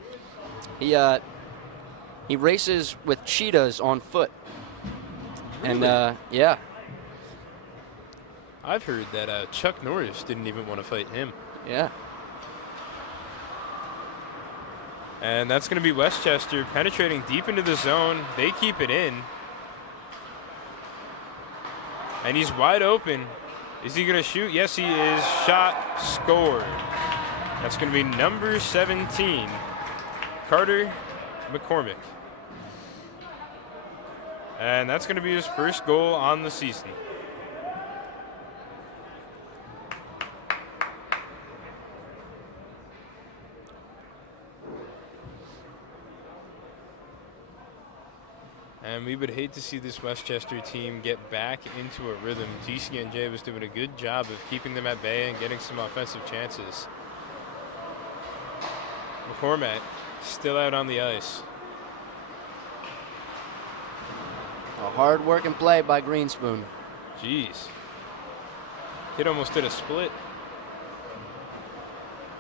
he races with cheetahs on foot. Really? And, yeah. I've heard that Chuck Norris didn't even want to fight him. Yeah. And that's going to be Westchester penetrating deep into the zone. They keep it in. And he's wide open. Is he going to shoot? Yes, he is. Shot, scored. That's going to be number 17, Carter McCormick. And that's going to be his first goal on the season. And we would hate to see this Westchester team get back into a rhythm. TCNJ was doing a good job of keeping them at bay and getting some offensive chances. McCormack still out on the ice. A hard-working play by Greenspoon. Jeez. Kid almost did a split.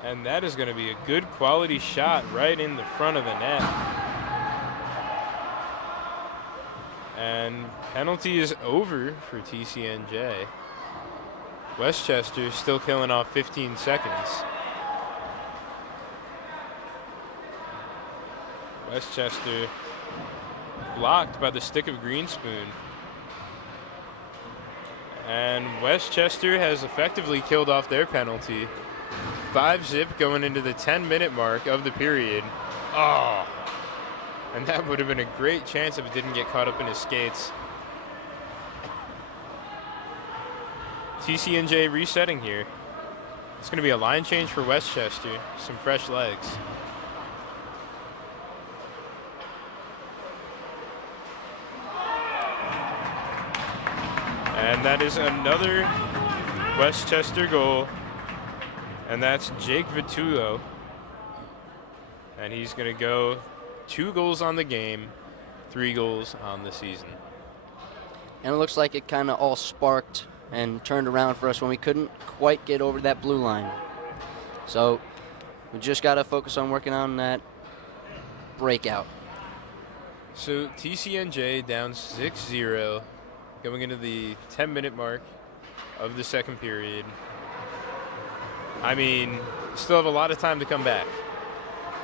And that is going to be a good quality shot right in the front of the net. And penalty is over for TCNJ. Westchester still killing off 15 seconds. Westchester blocked by the stick of Greenspoon. And Westchester has effectively killed off their penalty. 5-zip going into the 10-minute mark of the period. Oh. And that would have been a great chance if it didn't get caught up in his skates. TCNJ resetting here. It's going to be a line change for Westchester. Some fresh legs. And that is another Westchester goal. And that's Jake Vitullo. And he's going to go 2 goals on the game, 3 goals on the season. And it looks like it kind of all sparked and turned around for us when we couldn't quite get over that blue line. So we just got to focus on working on that breakout. So TCNJ down 6-0 going into the 10-minute mark of the second period. I mean, still have a lot of time to come back.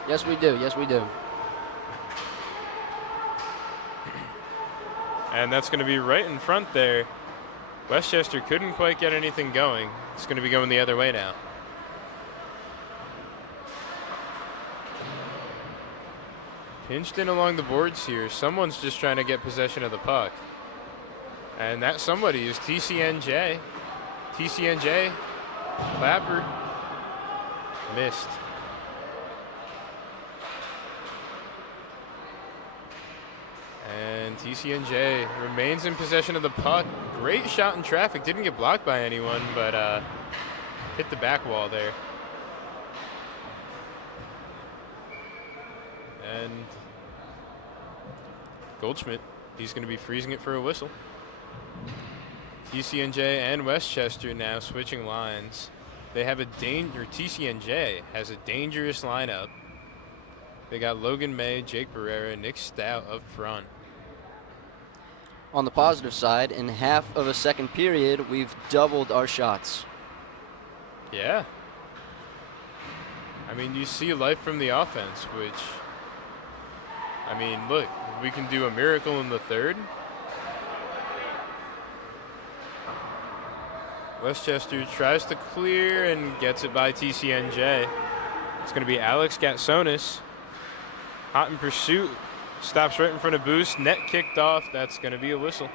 Yes, we do. Yes, we do. And that's going to be right in front there. Westchester couldn't quite get anything going. It's going to be going the other way now. Pinched in along the boards here. Someone's just trying to get possession of the puck. And that somebody is TCNJ. TCNJ. Clapper. Missed. And TCNJ remains in possession of the puck. Great shot in traffic. Didn't get blocked by anyone, but hit the back wall there. And Goldschmidt, he's going to be freezing it for a whistle. TCNJ and Westchester now switching lines. They have TCNJ has a dangerous lineup. They got Logan May, Jake Barrera, Nick Stout up front. On the positive side, in half of a second period, we've doubled our shots. Yeah. I mean, you see life from the offense, which I mean, look, if we can do a miracle in the third. Westchester tries to clear and gets it by TCNJ. It's going to be Alex Gatsonis. Hot in pursuit. Stops right in front of Boost. Net kicked off. That's going to be a whistle.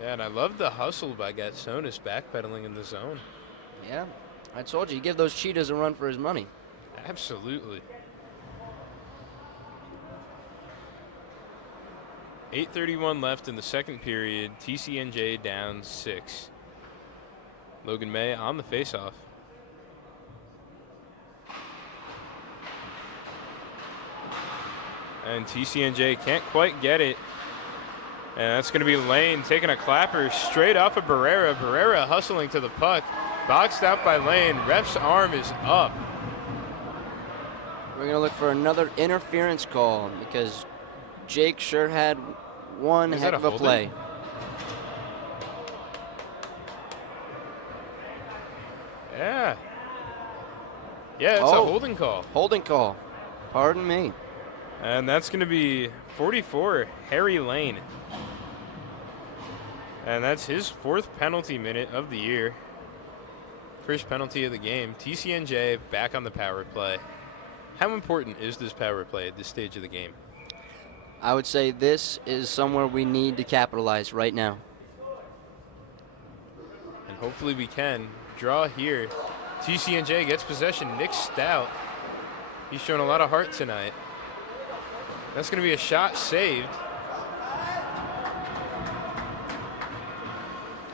Yeah, and I love the hustle by Gatsonis backpedaling in the zone. Yeah, I told you, give those cheetahs a run for his money. Absolutely. 8:31 left in the second period. TCNJ down 6. Logan May on the faceoff. And TCNJ can't quite get it. And that's going to be Lane taking a clapper straight off of Barrera. Barrera hustling to the puck. Boxed out by Lane. Ref's arm is up. We're going to look for another interference call because Jake sure had one heck of a play. Yeah. Yeah, it's a holding call. Holding call. Pardon me. And that's going to be 44, Harry Lane. And that's his 4th penalty minute of the year. First penalty of the game. TCNJ back on the power play. How important is this power play at this stage of the game? I would say this is somewhere we need to capitalize right now. And hopefully we can. Draw here. TCNJ gets possession. Nick Stout. He's shown a lot of heart tonight. That's going to be a shot saved.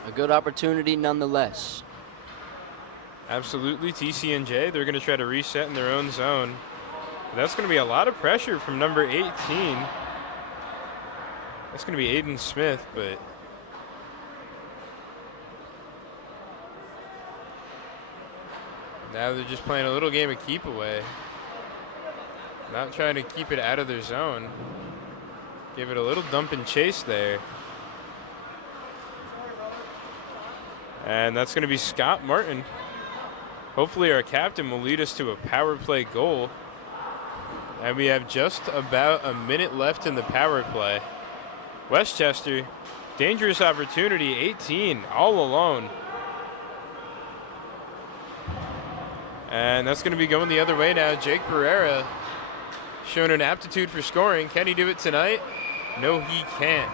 A good opportunity nonetheless. Absolutely, TCNJ. They're going to try to reset in their own zone. That's going to be a lot of pressure from number 18. That's going to be Aiden Smith, but now they're just playing a little game of keep away. Not trying to keep it out of their zone. Give it a little dump and chase there. And that's going to be Scott Martin. Hopefully our captain will lead us to a power play goal. And we have just about a minute left in the power play. Westchester, dangerous opportunity, 18, all alone. And that's going to be going the other way now. Jake Pereira showing an aptitude for scoring. Can he do it tonight? No, he can't.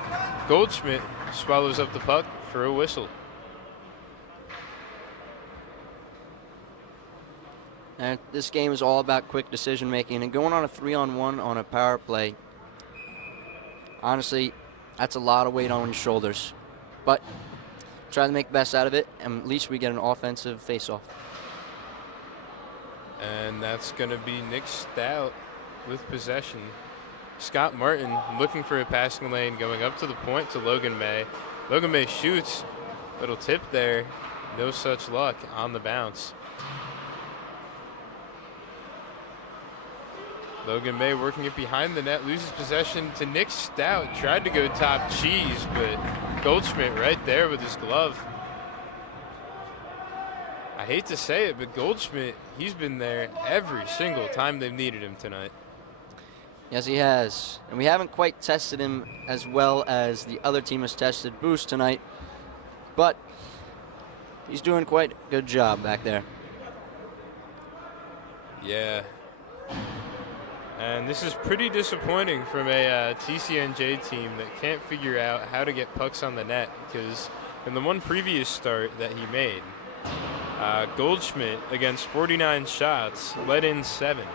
Goldschmidt swallows up the puck for a whistle. And this game is all about quick decision making, and going on a 3-on-1 on a power play, honestly, that's a lot of weight on your shoulders. But try to make the best out of it, and at least we get an offensive face-off. And that's going to be Nick Stout with possession. Scott Martin looking for a passing lane, going up to the point to Logan May. Logan May shoots. Little tip there. No such luck on the bounce. Logan May working it behind the net, loses possession to Nick Stout. Tried to go top cheese, but Goldschmidt right there with his glove. I hate to say it, but Goldschmidt, he's been there every single time they've needed him tonight. Yes, he has. And we haven't quite tested him as well as the other team has tested Boost tonight, but he's doing quite a good job back there. Yeah. And this is pretty disappointing from a TCNJ team that can't figure out how to get pucks on the net, because in the one previous start that he made, Goldschmidt, against 49 shots, let in 7.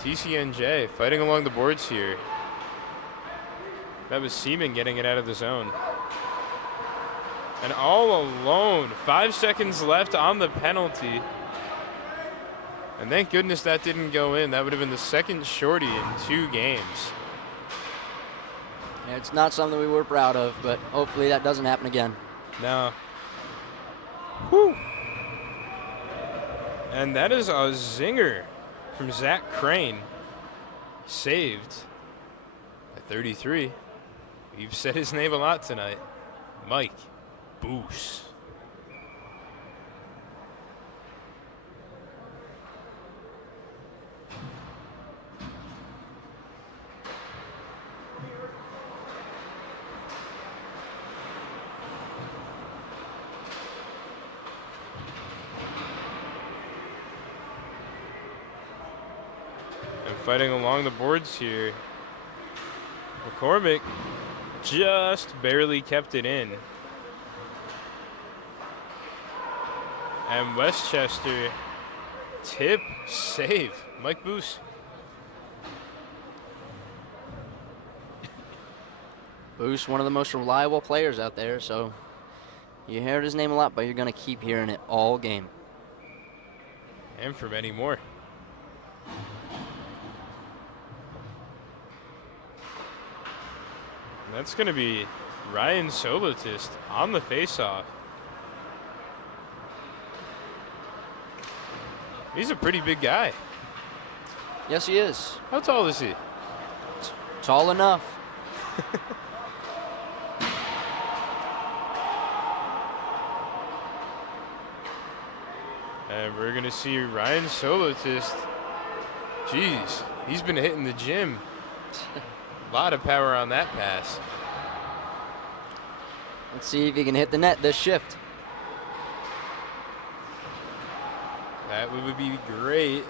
TCNJ fighting along the boards here. That was Seaman getting it out of the zone. And all alone, 5 seconds left on the penalty. And thank goodness that didn't go in. That would have been the second shorty in 2 games. Yeah, it's not something we were proud of, but hopefully that doesn't happen again. No. Whew. And that is a zinger from Zach Crane. Saved by 33. We've said his name a lot tonight. Mike Boos. fighting along the boards here. McCormick just barely kept it in. And Westchester, tip, save. Mike Boos. Boos, one of the most reliable players out there, so you heard his name a lot, but you're going to keep hearing it all game. And for many more. And that's going to be Ryan Solotist on the faceoff. He's a pretty big guy. Yes, he is. How tall is he? Tall enough. And we're going to see Ryan Solotist. Jeez, he's been hitting the gym. A lot of power on that pass. Let's see if he can hit the net this shift. That would be great.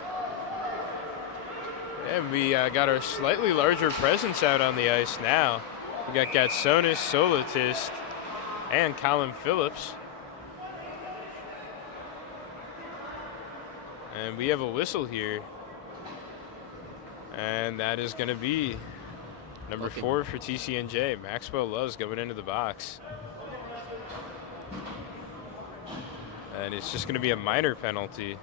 And we got our slightly larger presence out on the ice now. We got Gatsonis, Solotist, and Colin Phillips. And we have a whistle here. And that is going to be number 4 for TCNJ. Maxwell Loves going into the box. And it's just going to be a minor penalty.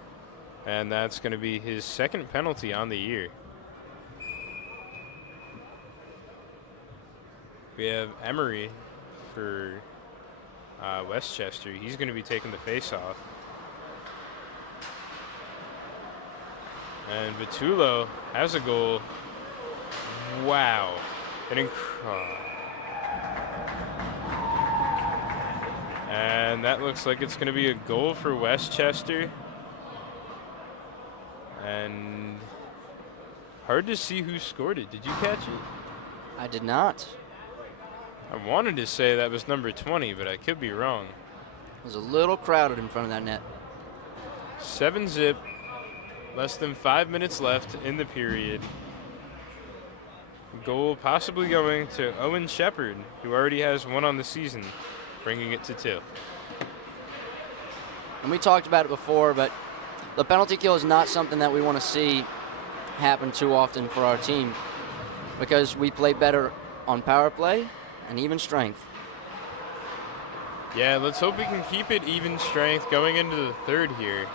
And that's going to be his second penalty on the year. We have Emery for Westchester. He's going to be taking the face-off. And Vitullo has a goal. Wow. And that looks like it's going to be a goal for Westchester. And hard to see who scored it. Did you catch it? I did not. I wanted to say that was number 20, but I could be wrong. It was a little crowded in front of that net. 7-zip. Less than 5 minutes left in the period. Goal possibly going to Owen Shepard, who already has 1 on the season, bringing it to 2. And we talked about it before, but the penalty kill is not something that we want to see happen too often for our team, because we play better on power play and even strength. Yeah, let's hope we can keep it even strength going into the third here.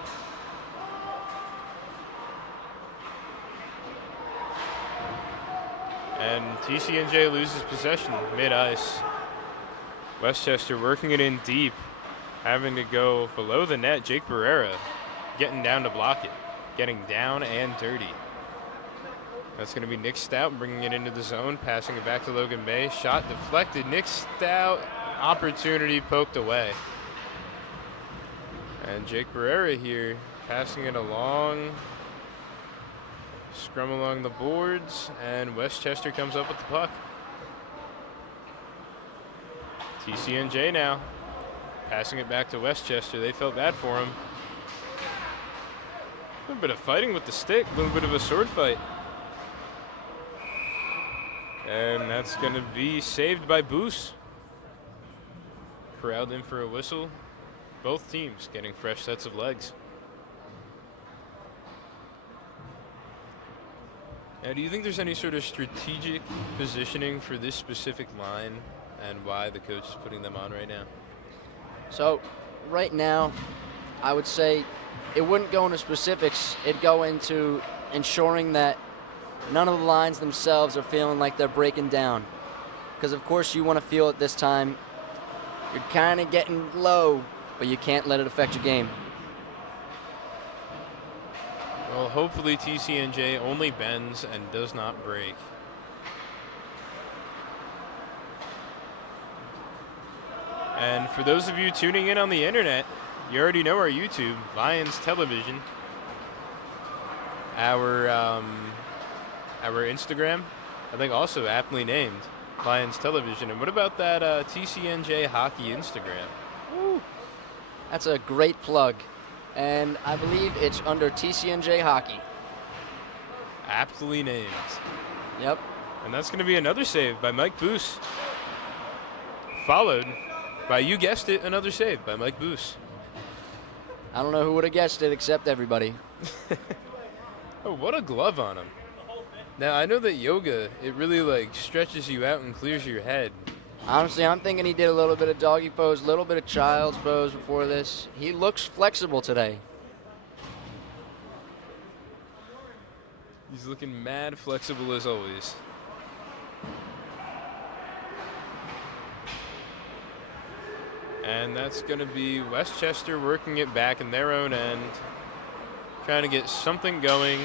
And TCNJ loses possession mid-ice. Westchester working it in deep, having to go below the net. Jake Barrera getting down to block it, getting down and dirty. That's going to be Nick Stout bringing it into the zone, passing it back to Logan May. Shot deflected. Nick Stout, opportunity poked away. And Jake Barrera here passing it along. Scrum along the boards, and Westchester comes up with the puck. TCNJ now passing it back to Westchester. They felt bad for him. A little bit of fighting with the stick, a little bit of a sword fight. And that's going to be saved by Boos. Corralled in for a whistle. Both teams getting fresh sets of legs. Now, do you think there's any sort of strategic positioning for this specific line and why the coach is putting them on right now? So, right now, I would say it wouldn't go into specifics. It'd go into ensuring that none of the lines themselves are feeling like they're breaking down. Because, of course, you want to feel it this time. You're kind of getting low, but you can't let it affect your game. Well, hopefully TCNJ only bends and does not break. And for those of you tuning in on the internet, you already know our YouTube, Lions Television. Our Instagram, I think also aptly named, Lions Television. And what about that TCNJ Hockey Instagram? Woo. That's a great plug. And I believe it's under TCNJ Hockey. Aptly named. Yep. And that's going to be another save by Mike Boos. Followed by, you guessed it, another save by Mike Boos. I don't know who would have guessed it except everybody. Oh, what a glove on him. Now, I know that yoga, it really, like, stretches you out and clears your head. Honestly, I'm thinking he did a little bit of doggy pose, a little bit of child's pose before this. He looks flexible today. He's looking mad flexible as always. And that's going to be Westchester working it back in their own end, trying to get something going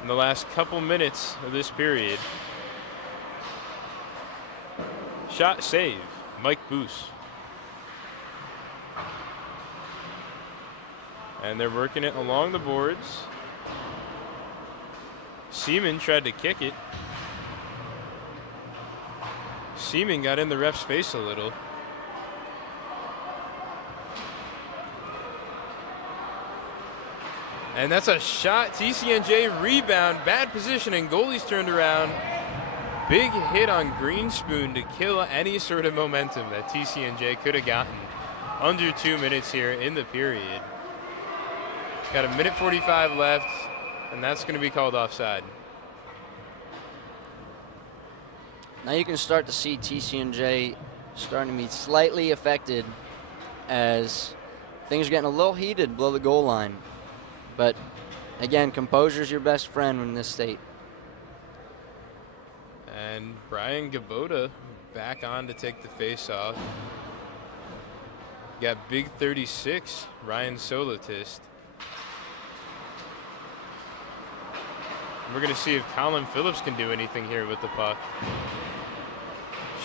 in the last couple minutes of this period. Shot save, Mike Boos. And they're working it along the boards. Seaman tried to kick it. Seaman got in the ref's face a little. And that's a shot. TCNJ rebound. Bad positioning. Goalie's turned around. Big hit on Greenspoon to kill any sort of momentum that TCNJ could have gotten under 2 minutes here in the period. Got a minute 45 left, and that's going to be called offside. Now you can start to see TCNJ starting to be slightly affected as things are getting a little heated below the goal line. But again, composure's your best friend in this state. And Brian Gabota back on to take the face-off. Got big 36, Ryan Solotist. We're going to see if Colin Phillips can do anything here with the puck.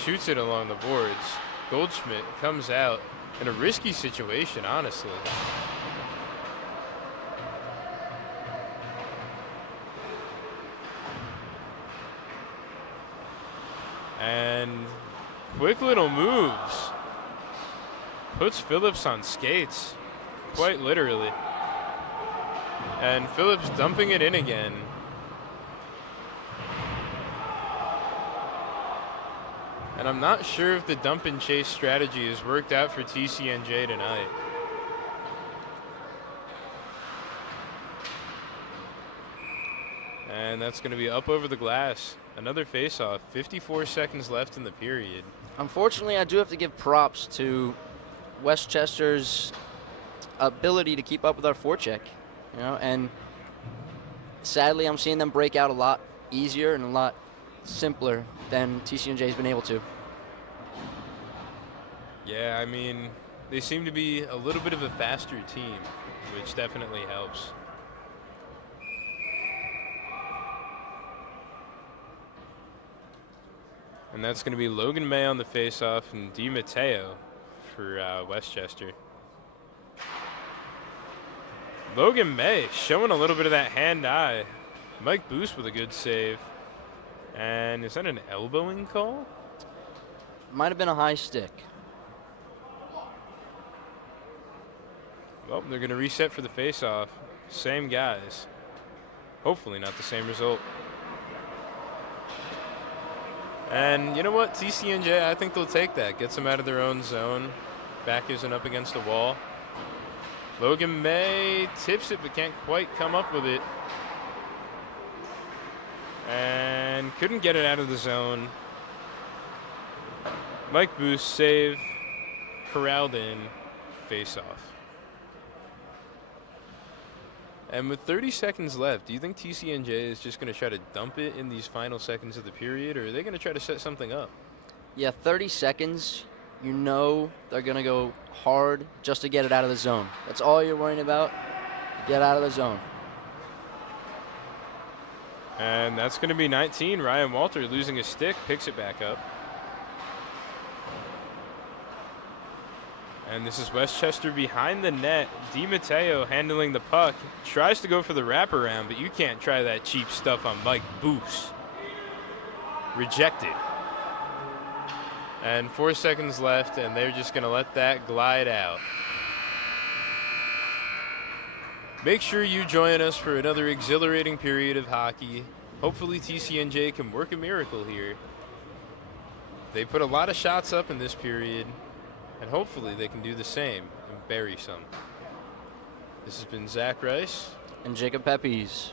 Shoots it along the boards. Goldschmidt comes out in a risky situation, honestly. And quick little moves. Puts Phillips on skates, quite literally. And Phillips dumping it in again. And I'm not sure if the dump and chase strategy has worked out for TCNJ tonight. And that's going to be up over the glass. Another face-off. 54 seconds left in the period. Unfortunately, I do have to give props to Westchester's ability to keep up with our forecheck. You know, and sadly, I'm seeing them break out a lot easier and a lot simpler than TCNJ's been able to. Yeah, I mean, they seem to be a little bit of a faster team, which definitely helps. And that's going to be Logan May on the faceoff and Di Matteo for Westchester. Logan May showing a little bit of that hand-eye. Mike Boos with a good save. And is that an elbowing call? Might have been a high stick. Well, they're going to reset for the faceoff. Same guys. Hopefully not the same result. And you know what? TCNJ, I think they'll take that. Gets them out of their own zone. Back isn't up against the wall. Logan May tips it but can't quite come up with it. And couldn't get it out of the zone. Mike Boos save. Corralled in. Face off. And with 30 seconds left, do you think TCNJ is just going to try to dump it in these final seconds of the period, or are they going to try to set something up? Yeah, 30 seconds, you know they're going to go hard just to get it out of the zone. That's all you're worrying about. Get out of the zone. And that's going to be 19. Ryan Walter losing his stick, picks it back up. And this is Westchester behind the net. Di Matteo handling the puck. Tries to go for the wraparound, but you can't try that cheap stuff on Mike Boos. Rejected. And 4 seconds left, and they're just going to let that glide out. Make sure you join us for another exhilarating period of hockey. Hopefully TCNJ can work a miracle here. They put a lot of shots up in this period, and hopefully they can do the same and bury some. This has been Zach Rice And Jacob Peppies.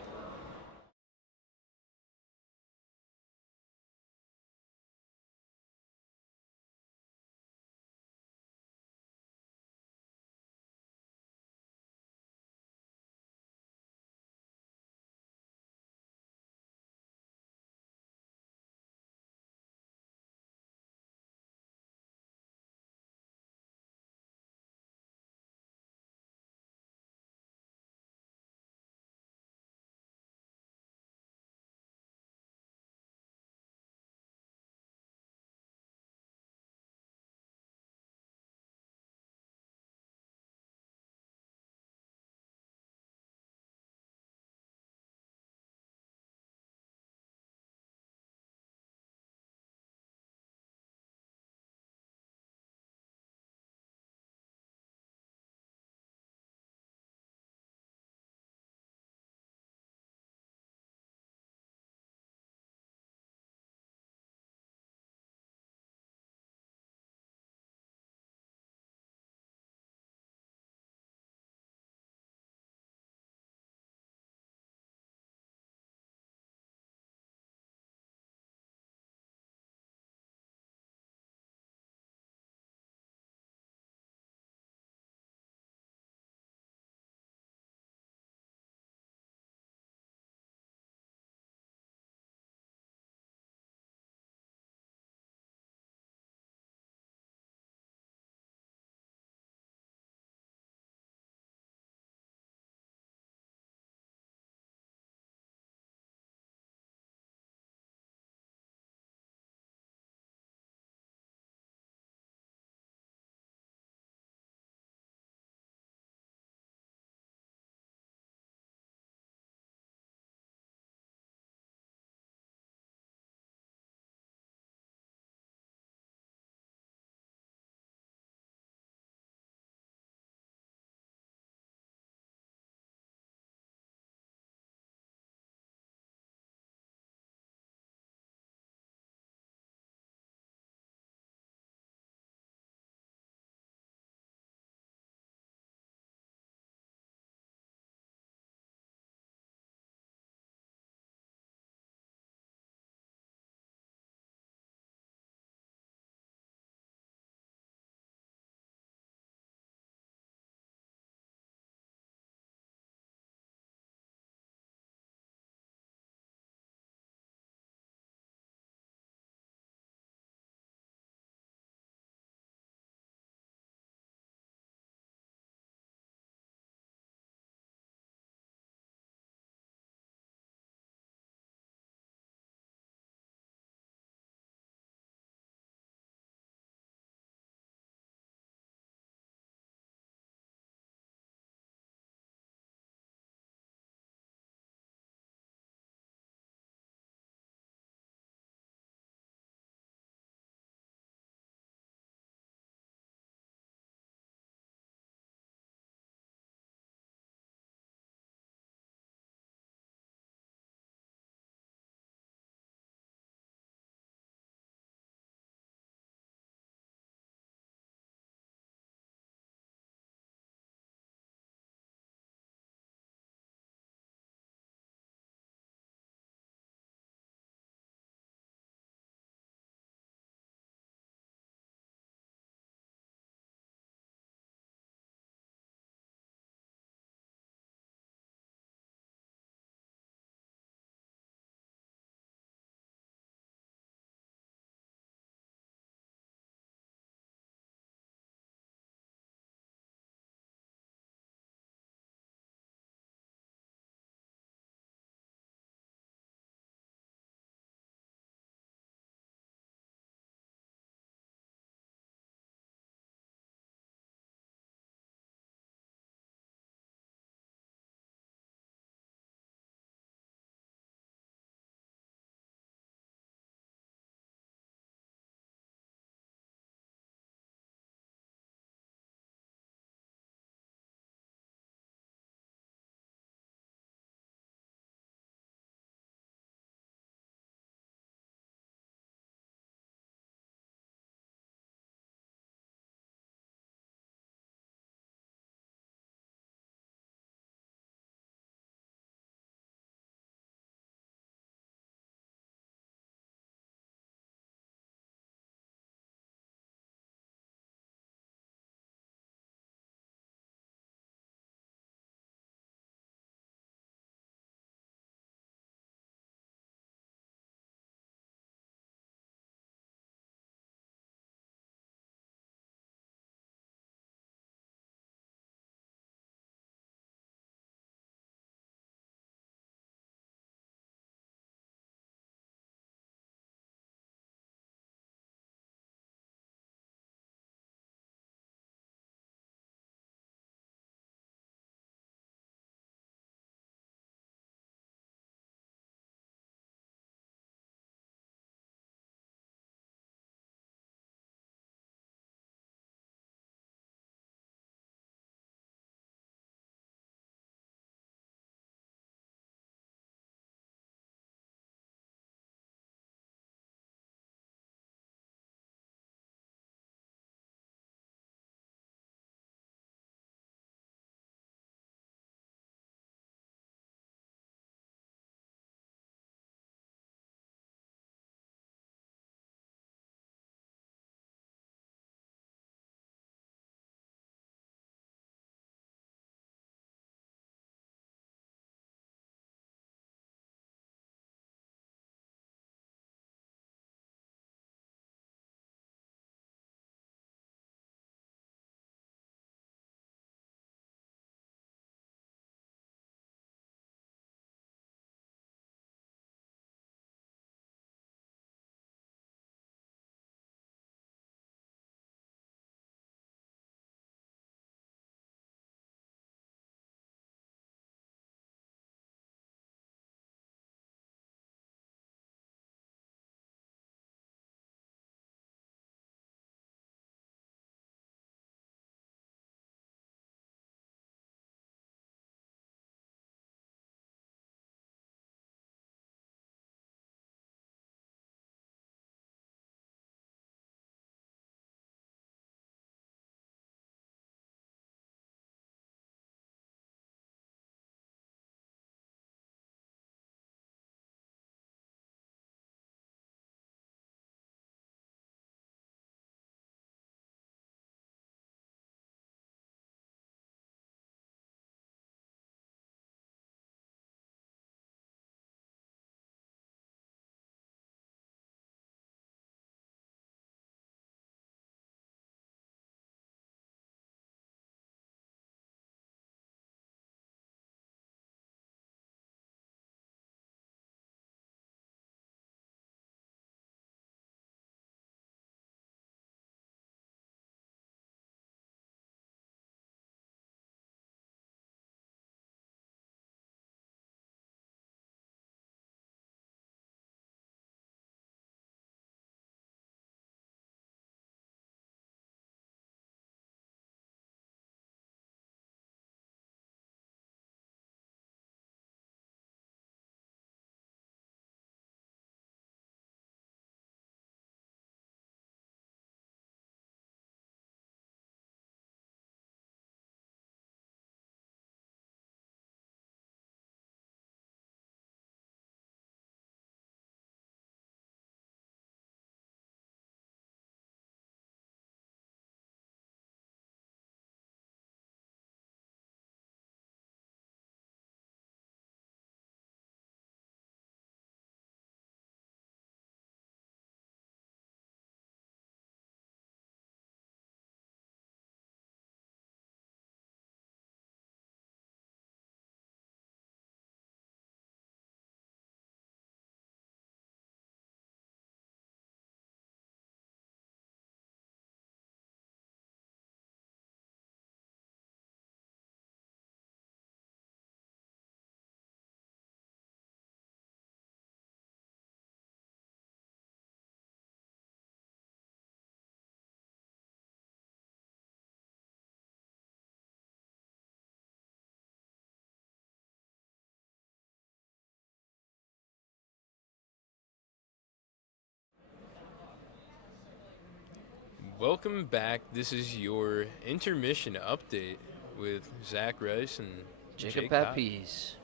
Welcome back. This is your intermission update with Zach Rice and Jacob Jake Pop. Papis.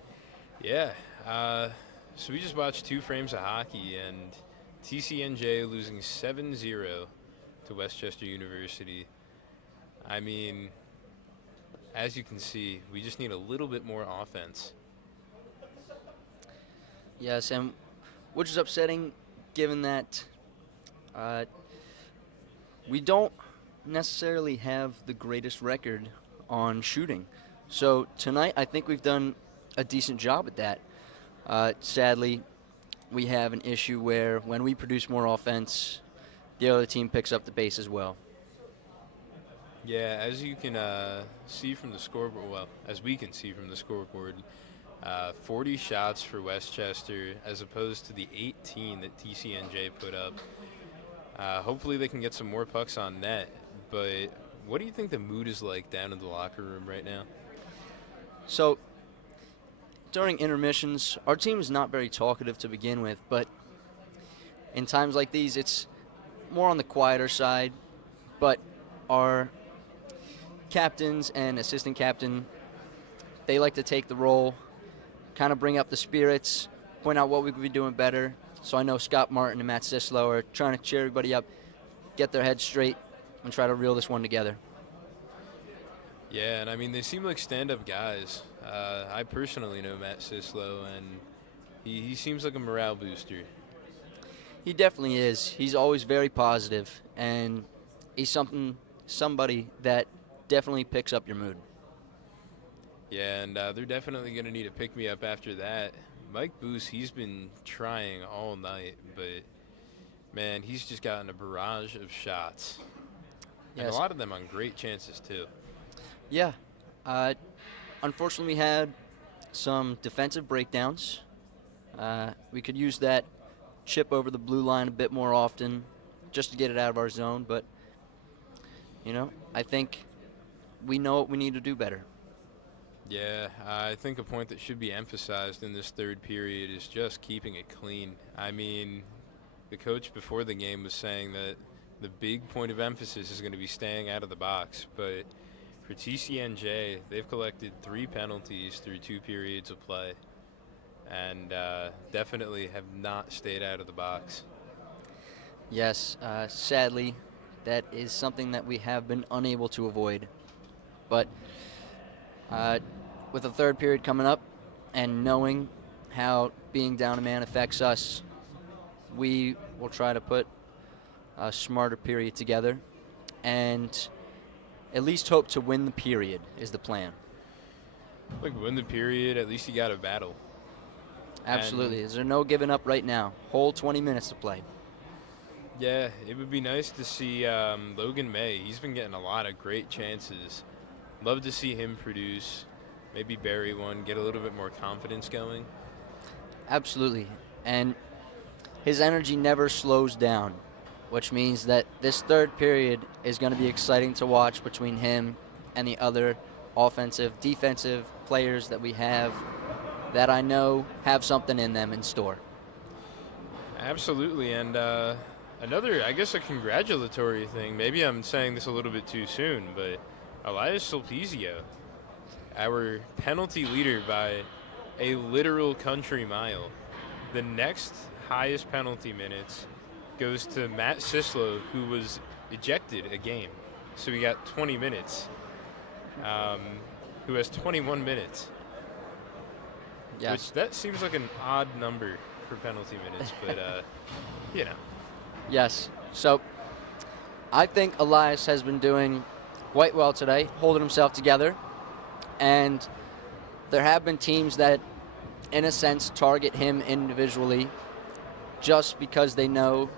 Yeah. So we just watched 2 frames of hockey, and TCNJ losing 7-0 to Westchester University. I mean, as you can see, we just need a little bit more offense. Yes, and which is upsetting given that we don't necessarily have the greatest record on shooting. So tonight, I think we've done a decent job at that. Sadly, we have an issue where when we produce more offense, the other team picks up the pace as well. Yeah, as you can see from the scoreboard, well, as we can see from the scoreboard, 40 shots for Westchester as opposed to the 18 that TCNJ put up. Hopefully they can get some more pucks on net, but what do you think the mood is like down in the locker room right now? So during intermissions, our team is not very talkative to begin with, but in times like these, it's more on the quieter side. But our captains and assistant captain, they like to take the role, kind of bring up the spirits, point out what we could be doing better. So I know Scott Martin and Matt Sislow are trying to cheer everybody up, get their heads straight, and try to reel this one together. Yeah, and I mean, they seem like stand-up guys. I personally know Matt Sislow, and he seems like a morale booster. He definitely is. He's always very positive, and he's somebody that definitely picks up your mood. Yeah, and they're definitely going to need a pick-me-up after that. Mike Boos, he's been trying all night, but, man, he's just gotten a barrage of shots. Yes. And a lot of them on great chances, too. Yeah. Unfortunately, we had some defensive breakdowns. We could use that chip over the blue line a bit more often just to get it out of our zone, but, I think we know what we need to do better. Yeah, I think a point that should be emphasized in this third period is just keeping it clean. I mean, the coach before the game was saying that the big point of emphasis is going to be staying out of the box, but for TCNJ, they've collected 3 penalties through 2 periods of play and definitely have not stayed out of the box. Yes, sadly, that is something that we have been unable to avoid. But with the third period coming up and knowing how being down a man affects us, we will try to put a smarter period together and at least hope to win the period is the plan. Look, win the period, at least you got a battle. Absolutely. There's no giving up right now. Whole 20 minutes to play. Yeah, it would be nice to see Logan May. He's been getting a lot of great chances. Love to see him produce, maybe bury one, get a little bit more confidence going. Absolutely. And his energy never slows down, which means that this third period is going to be exciting to watch between him and the other offensive, defensive players that we have that I know have something in them in store. Absolutely, and another, I guess, a congratulatory thing. Maybe I'm saying this a little bit too soon, but Elias Sulpizio, our penalty leader by a literal country mile. The next highest penalty minutes goes to Matt Sislow, who was ejected a game. So we got 20 minutes, who has 21 minutes. Yes. Which that seems like an odd number for penalty minutes, but, Yes. So I think Elias has been doing quite well today, holding himself together. And there have been teams that, in a sense, target him individually just because they know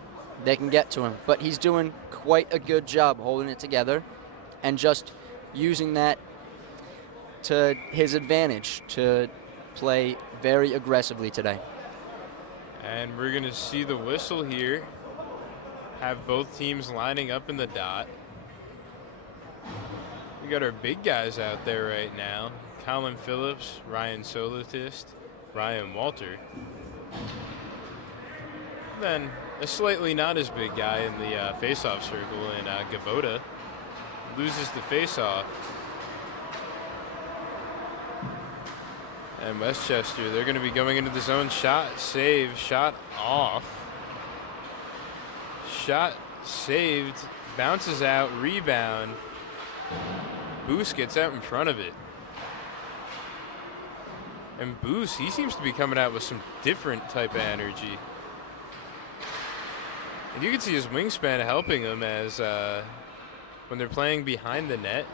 they can get to him. But he's doing quite a good job holding it together and just using that to his advantage to play very aggressively today. And we're going to see the whistle here. Have both teams lining up in the dot. We got our big guys out there right now. Colin Phillips, Ryan Solotist, Ryan Walter. Then a slightly not as big guy in the face-off circle, and Gabota loses the face-off. And Westchester, they're going to be going into the zone. Shot, save, shot off. Shot saved, bounces out, rebound. Boos gets out in front of it. And Boos, he seems to be coming out with some different type of energy. And you can see his wingspan helping him as when they're playing behind the net,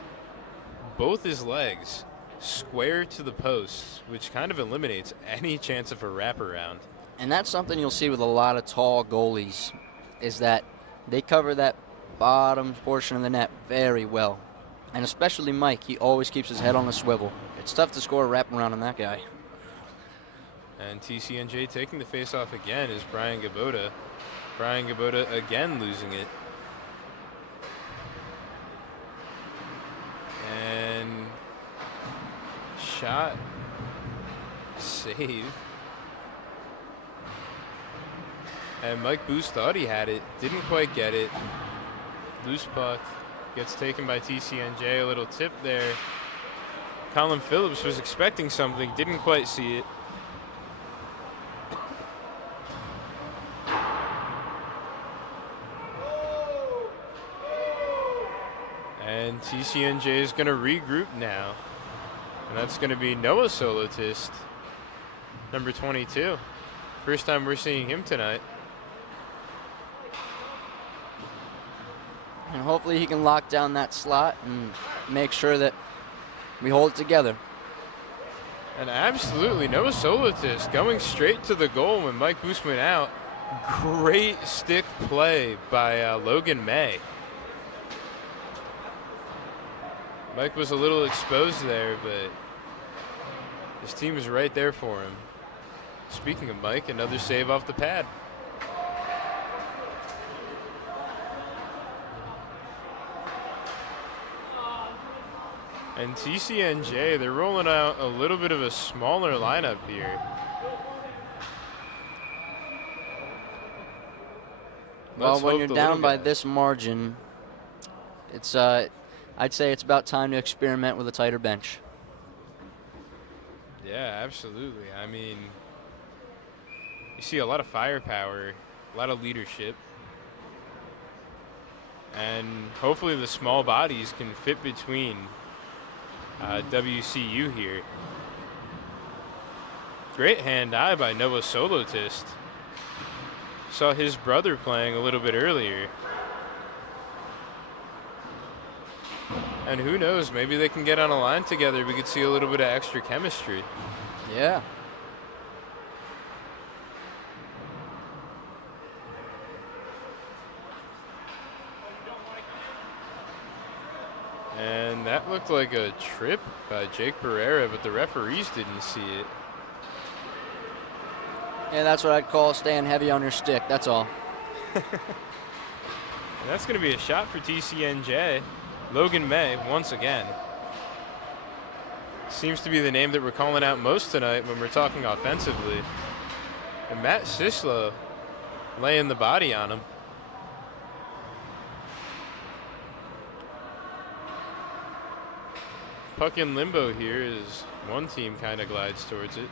both his legs square to the posts, which kind of eliminates any chance of a wraparound. And that's something you'll see with a lot of tall goalies, is that they cover that bottom portion of the net very well. And especially Mike, he always keeps his head on the swivel. It's tough to score a wraparound on that guy. And TCNJ taking the face-off again is Brian Gabota. Brian Gabota again losing it. And shot, save. And Mike Boos thought he had it, didn't quite get it. Loose puck gets taken by TCNJ, a little tip there. Colin Phillips was expecting something, didn't quite see it. And TCNJ is going to regroup now. And that's going to be Noah Solotist, number 22. First time we're seeing him tonight. And hopefully he can lock down that slot and make sure that we hold it together. And absolutely, Noah Solotist going straight to the goal when Mike Boos went out. Great stick play by Logan May. Mike was a little exposed there, but his team is right there for him. Speaking of Mike, another save off the pad. And TCNJ, they're rolling out a little bit of a smaller lineup here. Well, when you're down by this margin, it's I'd say it's about time to experiment with a tighter bench. Yeah, absolutely. I mean, you see a lot of firepower, a lot of leadership, and hopefully the small bodies can fit between WCU here. Great hand-eye by Noah Solotist. Saw his brother playing a little bit earlier. And who knows, maybe they can get on a line together. We could see a little bit of extra chemistry. Yeah. And that looked like a trip by Jake Barrera, but the referees didn't see it. Yeah, that's what I'd call staying heavy on your stick, that's all. And that's going to be a shot for TCNJ. Logan May, once again. Seems to be the name that we're calling out most tonight when we're talking offensively. And Matt Sislo laying the body on him. Puck in limbo here as one team kind of glides towards it.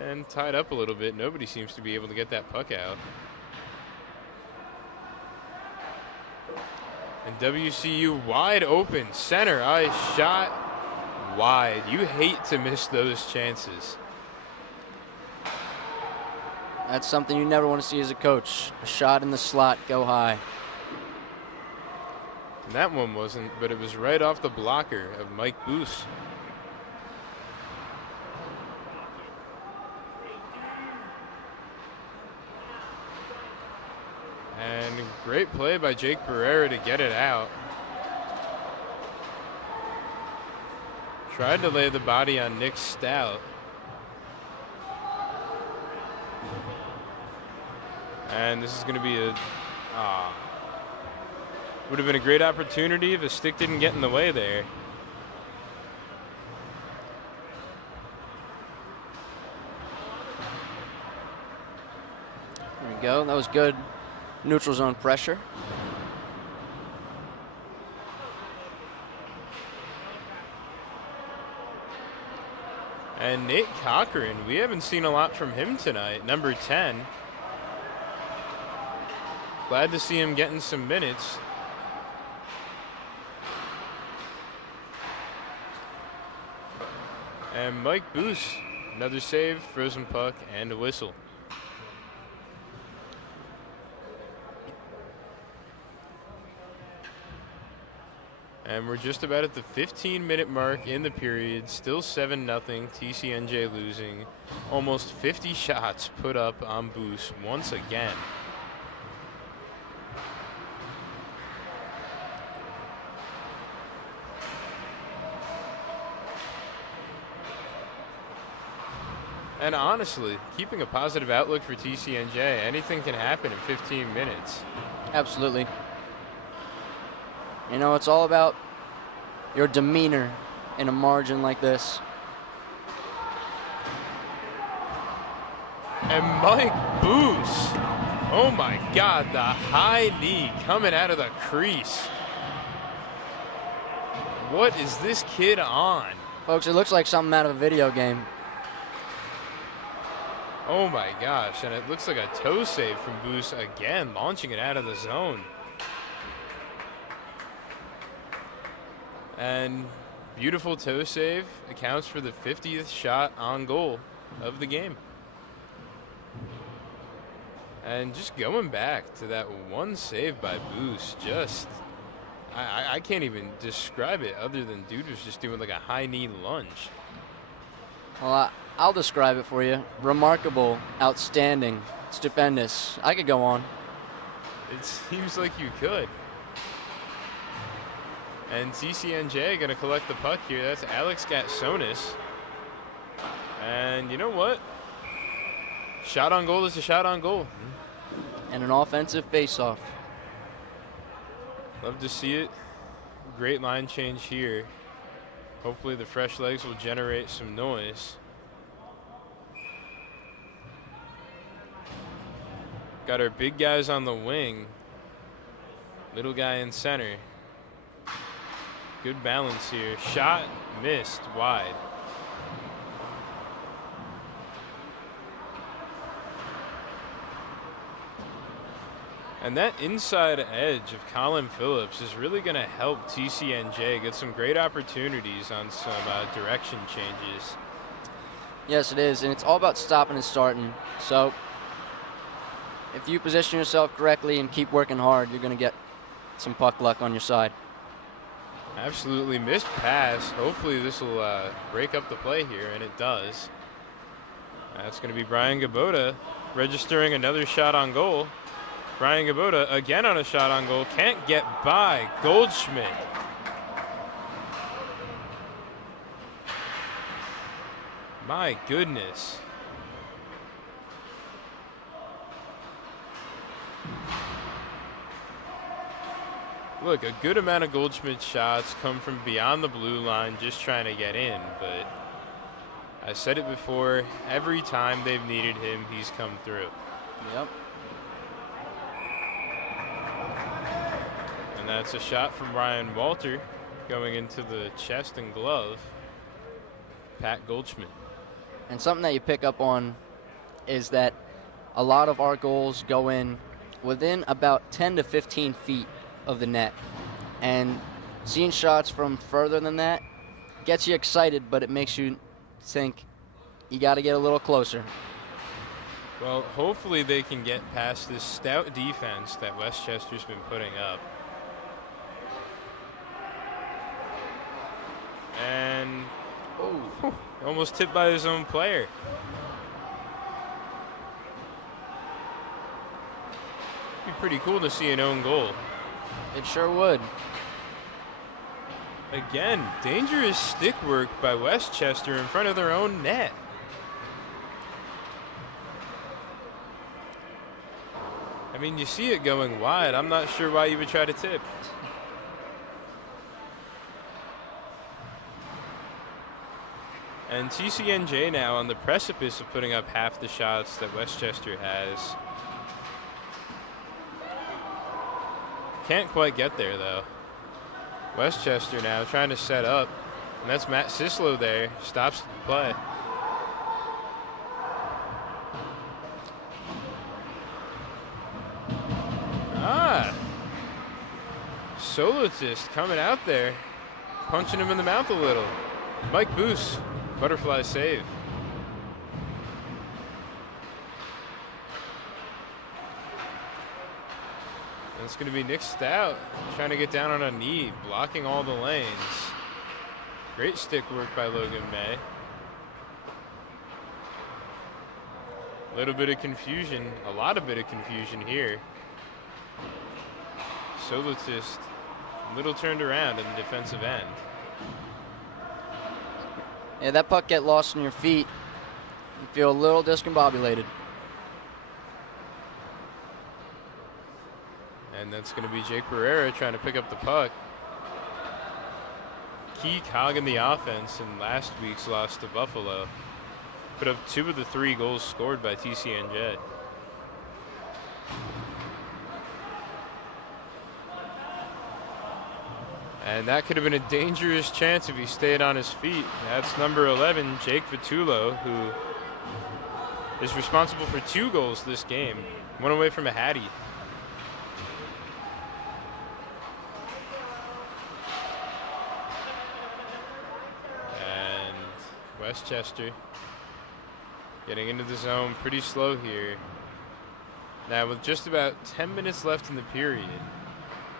And tied up a little bit. Nobody seems to be able to get that puck out. And WCU wide open. Center ice shot wide. You hate to miss those chances. That's something you never want to see as a coach. A shot in the slot, go high. And that one wasn't, but it was right off the blocker of Mike Boos. And great play by Jake Barrera to get it out. Tried to lay the body on Nick Stout. And this is going to be a... would have been a great opportunity if a stick didn't get in the way there. go. That was good neutral zone pressure. And Nate Cochran, we haven't seen a lot from him tonight, number 10. Glad to see him getting some minutes. And Mike Boos, another save, frozen puck, and a whistle. And we're just about at the 15-minute mark in the period. Still 7-0. TCNJ losing. Almost 50 shots put up on Boos once again. And honestly, keeping a positive outlook for TCNJ, anything can happen in 15 minutes. Absolutely. You know, it's all about your demeanor in a margin like this. And Mike Boos, oh my God, the high knee coming out of the crease. What is this kid on? Folks, it looks like something out of a video game. Oh my gosh, and it looks like a toe save from Boos again, launching it out of the zone. And beautiful toe save accounts for the 50th shot on goal of the game. And just going back to that one save by Boos, just, I can't even describe it other than dude was just doing like a high knee lunge. Well, I'll describe it for you. Remarkable, outstanding, stupendous. I could go on. It seems like you could. And TCNJ going to collect the puck here. That's Alex Gatsonis. And you know what? Shot on goal is a shot on goal. And an offensive faceoff. Love to see it. Great line change here. Hopefully the fresh legs will generate some noise. Got our big guys on the wing. Little guy in center. Good balance here. Shot missed wide. And that inside edge of Colin Phillips is really going to help TCNJ get some great opportunities on some direction changes. Yes, it is, and it's all about stopping and starting. So if you position yourself correctly and keep working hard, you're going to get some puck luck on your side. Absolutely missed pass. Hopefully this will break up the play here, and it does. That's going to be Brian Gabota registering another shot on goal. Brian Gabota again on a shot on goal. Can't get by Goldschmidt. My goodness. Look, a good amount of Goldschmidt shots come from beyond the blue line just trying to get in, but I said it before, every time they've needed him, he's come through. Yep. And that's a shot from Ryan Walter going into the chest and glove. Pat Goldschmidt. And something that you pick up on is that a lot of our goals go in within about 10 to 15 feet of the net. And seeing shots from further than that gets you excited, but it makes you think you got to get a little closer. Well, hopefully they can get past this stout defense that Westchester's been putting up. And oh, almost tipped by his own player. Be pretty cool to see an own goal. It sure would. Again, dangerous stick work by Westchester in front of their own net. I mean, you see it going wide. I'm not sure why you would try to tip. And TCNJ now on the precipice of putting up half the shots that Westchester has. Can't quite get there, though. Westchester now trying to set up. And that's Matt Sislow there. Stops the play. Solotist coming out there. Punching him in the mouth a little. Mike Boos. Butterfly save. And it's going to be Nick Stout trying to get down on a knee, blocking all the lanes. Great stick work by Logan May. A little bit of confusion, a lot of bit of confusion here. Solotist, a little turned around in the defensive end. Yeah, that puck get lost in your feet. You feel a little discombobulated. And that's going to be Jake Barrera trying to pick up the puck. Key cog in the offense in last week's loss to Buffalo. Put up 2 of the 3 goals scored by TCNJ. And that could have been a dangerous chance if he stayed on his feet. That's number 11, Jake Vitullo, who is responsible for 2 goals this game. 1 away from a Hattie. Westchester getting into the zone pretty slow here. Now with just about 10 minutes left in the period,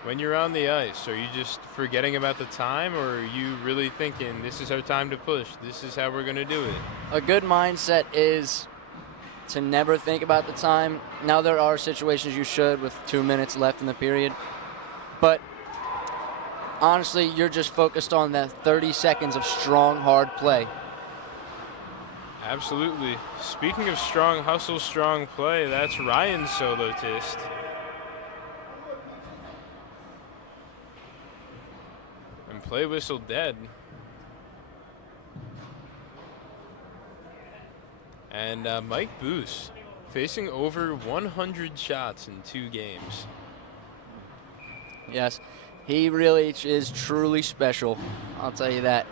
when you're on the ice, are you just forgetting about the time, or are you really thinking this is our time to push, this is how we're going to do it? A good mindset is to never think about the time. Now there are situations you should with 2 minutes left in the period, but honestly you're just focused on that 30 seconds of strong, hard play. Absolutely. Speaking of strong hustle, strong play, that's Ryan Solotist. And play whistle dead. And Mike Boos facing over 100 shots in 2 games. Yes, he really is truly special, I'll tell you that.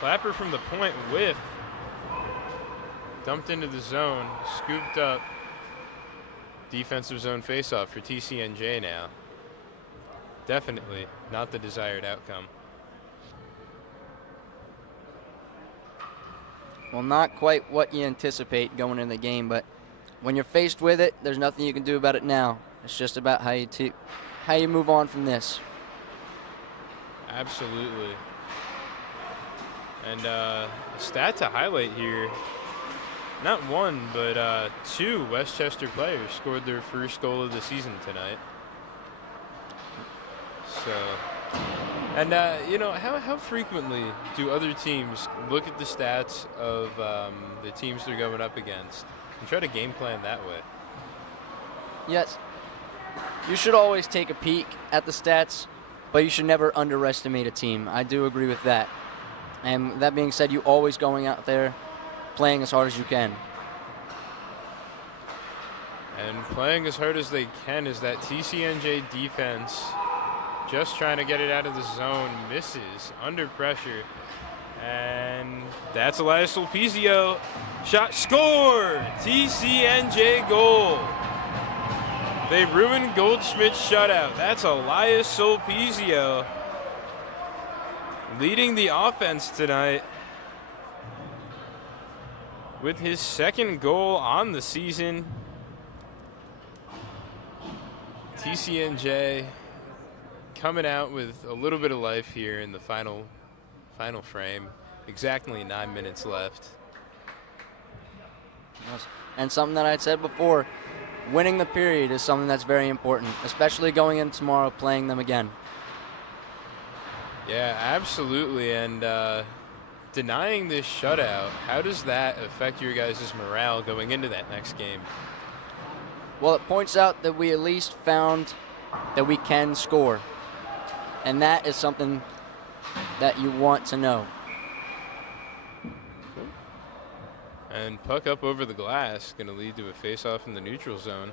Clapper from the point, whiff. Dumped into the zone, scooped up. Defensive zone faceoff for TCNJ now. Definitely not the desired outcome. Well, not quite what you anticipate going in the game, but when you're faced with it, there's nothing you can do about it now. It's just about how you move on from this. Absolutely. And a stat to highlight here, not 1, but 2 Westchester players scored their first goal of the season tonight. So, and you know, how frequently do other teams look at the stats of the teams they're going up against and try to game plan that way? Yes, you should always take a peek at the stats, but you should never underestimate a team. I do agree with that. And that being said, you always going out there playing as hard as you can. And playing as hard as they can is that TCNJ defense just trying to get it out of the zone, misses under pressure. And that's Elias Sulpizio. Shot, score! TCNJ goal. They ruined Goldschmidt's shutout. That's Elias Sulpizio leading the offense tonight with his 2nd goal on the season. TCNJ coming out with a little bit of life here in the final frame. Exactly 9 minutes left. And something that I said before, winning the period is something that's very important, especially going in tomorrow playing them again. Yeah, absolutely. And denying this shutout, how does that affect your guys' morale going into that next game? Well, it points out that we at least found that we can score. And that is something that you want to know. And puck up over the glass, going to lead to a face-off in the neutral zone.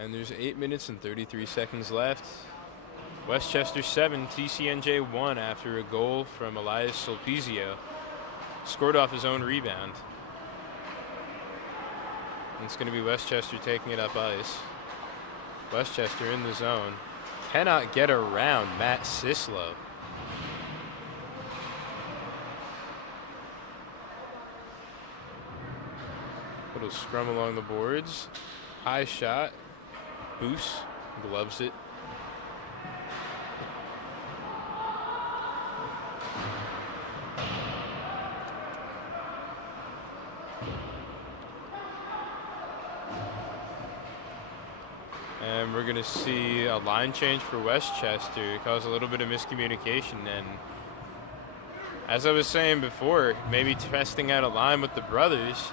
And there's 8 minutes and 33 seconds left. Westchester 7, TCNJ 1 after a goal from Elias Sulpizio. Scored off his own rebound. And it's going to be Westchester taking it up ice. Westchester in the zone. Cannot get around Matt Sislo. Little scrum along the boards. High shot. Boos gloves it. And we're going to see a line change for Westchester. It caused a little bit of miscommunication. And as I was saying before, maybe testing out a line with the brothers.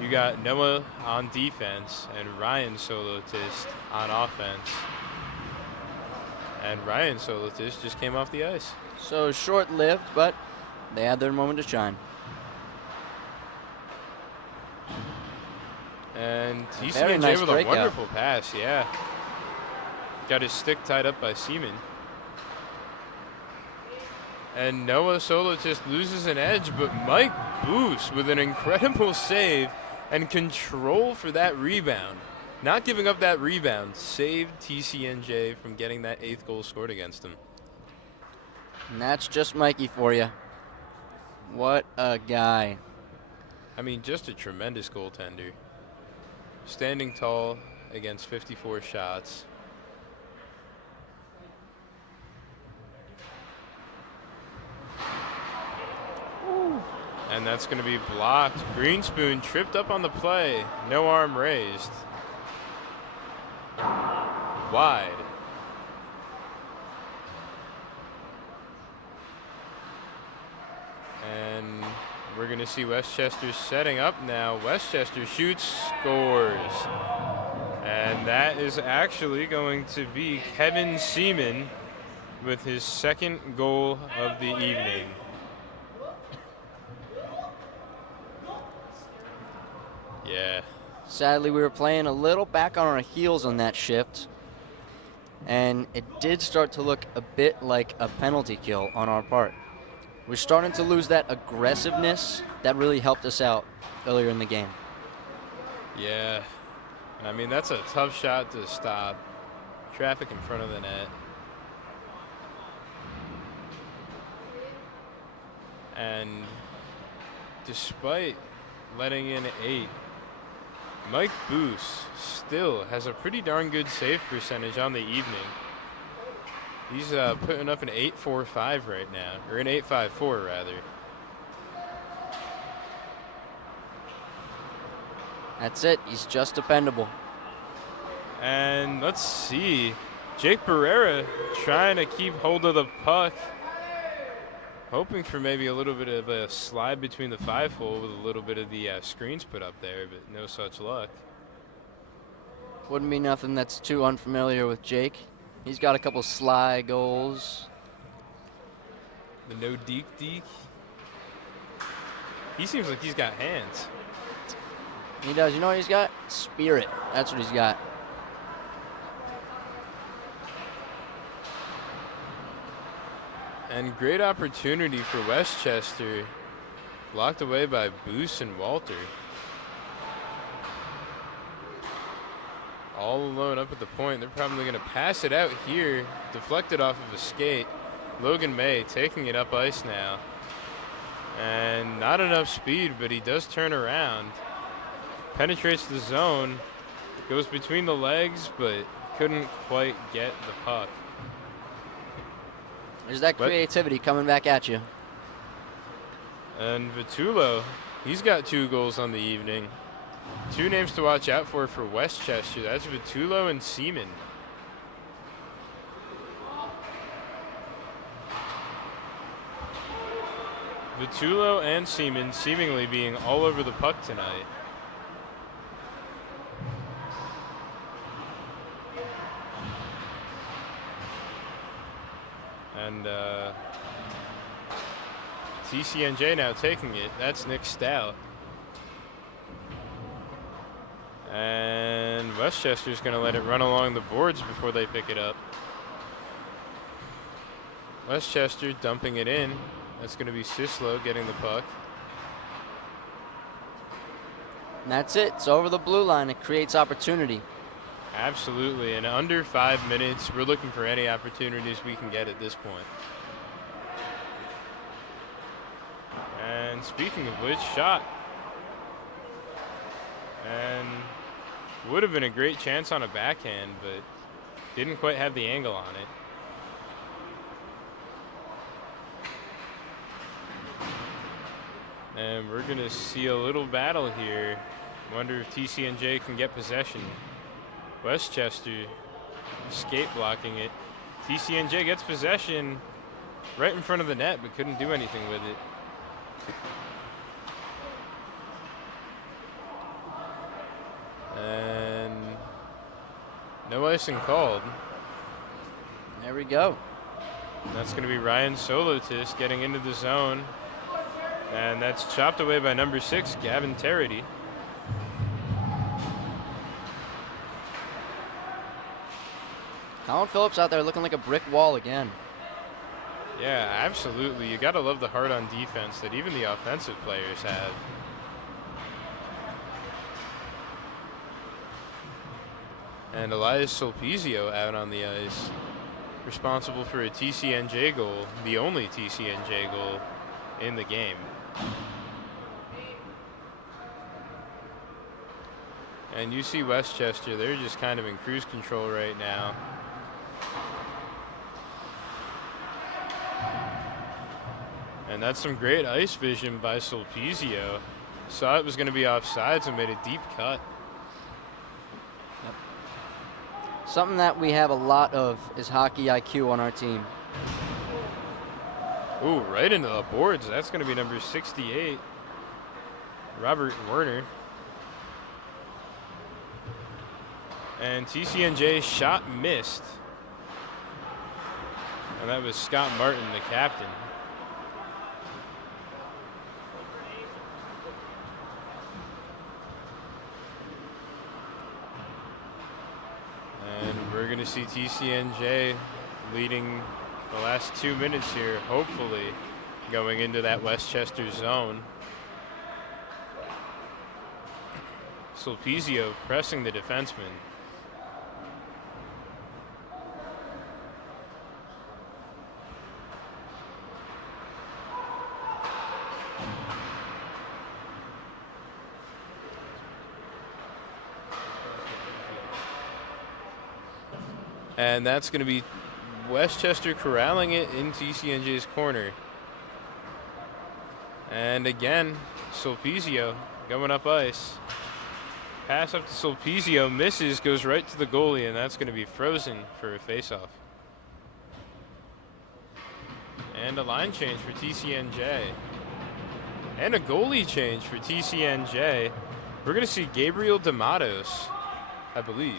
You got Noah on defense and Ryan Solotist on offense. And Ryan Solotist just came off the ice. So short-lived, but they had their moment to shine. And Very TCNJ nice with a breakout. wonderful pass, yeah. Got his stick tied up by Seaman. And Noah Solotist loses an edge, but Mike Boos with an incredible save and control for that rebound. Not giving up that rebound saved TCNJ from getting that 8th goal scored against him. And that's just Mikey for you. What a guy. I mean, just a tremendous goaltender. Standing tall against 54 shots. And that's going to be blocked. Greenspoon tripped up on the play. No arm raised. Wide. And we're going to see Westchester setting up now. Westchester shoots, scores. And that is actually going to be Kevin Seaman with his 2nd goal of the evening. Yeah. Sadly, we were playing a little back on our heels on that shift. And it did start to look a bit like a penalty kill on our part. We're starting to lose that aggressiveness that really helped us out earlier in the game. Yeah. And I mean, that's a tough shot to stop. Traffic in front of the net. And despite letting in 8, Mike Boos still has a pretty darn good save percentage on the evening. He's putting up an 8.45 right now, or an 8.54 rather. That's it. He's just dependable. And let's see. Jake Barrera trying to keep hold of the puck. Hoping for maybe a little bit of a slide between the 5-hole with a little bit of the screens put up there, but no such luck. Wouldn't be nothing that's too unfamiliar with Jake. He's got a couple sly goals. The no deke. He seems like he's got hands. He does. You know what he's got? Spirit. That's what he's got. And great opportunity for Westchester. Blocked away by Boos and Walter. All alone up at the point. They're probably going to pass it out here. Deflected off of a skate. Logan May taking it up ice now. And not enough speed, but he does turn around. Penetrates the zone. Goes between the legs, but couldn't quite get the puck. There's that creativity coming back at you. And Vitullo, he's got 2 goals on the evening. 2 names to watch out for Westchester. That's Vitullo and Seaman. Vitullo and Seaman seemingly being all over the puck tonight. And TCNJ now taking it. That's Nick Stout. And Westchester's going to let it run along the boards before they pick it up. Westchester dumping it in. That's going to be Sislo getting the puck. And that's it. It's over the blue line. It creates opportunity. Absolutely. In under 5 minutes, we're looking for any opportunities we can get at this point. And speaking of which, shot. And would have been a great chance on a backhand, but didn't quite have the angle on it. And we're going to see a little battle here. Wonder if TCNJ can get possession. Westchester escape blocking it. TCNJ gets possession right in front of the net, but couldn't do anything with it. And no icing called. There we go. And that's going to be Ryan Solotis getting into the zone. And that's chopped away by number 6, Gavin Terity. Colin Phillips out there looking like a brick wall again. Yeah, absolutely. You got to love the heart on defense that even the offensive players have. And Elias Sulpizio out on the ice, responsible for a TCNJ goal, the only TCNJ goal in the game. And you see Westchester, they're just kind of in cruise control right now. And that's some great ice vision by Sulpizio. Saw it was going to be offsides and made a deep cut. Yep. Something that we have a lot of is hockey IQ on our team. Ooh, right into the boards. That's going to be number 68, Robert Werner. And TCNJ shot missed. And that was Scott Martin, the captain. And we're going to see TCNJ leading the last 2 minutes here, hopefully going into that Westchester zone. Sulpizio pressing the defenseman. And that's going to be Westchester corralling it in TCNJ's corner. And again, Sulpizio going up ice. Pass up to Sulpizio, misses, goes right to the goalie, and that's going to be frozen for a faceoff. And a line change for TCNJ. And a goalie change for TCNJ. We're going to see Gabriel D'Amatos, I believe.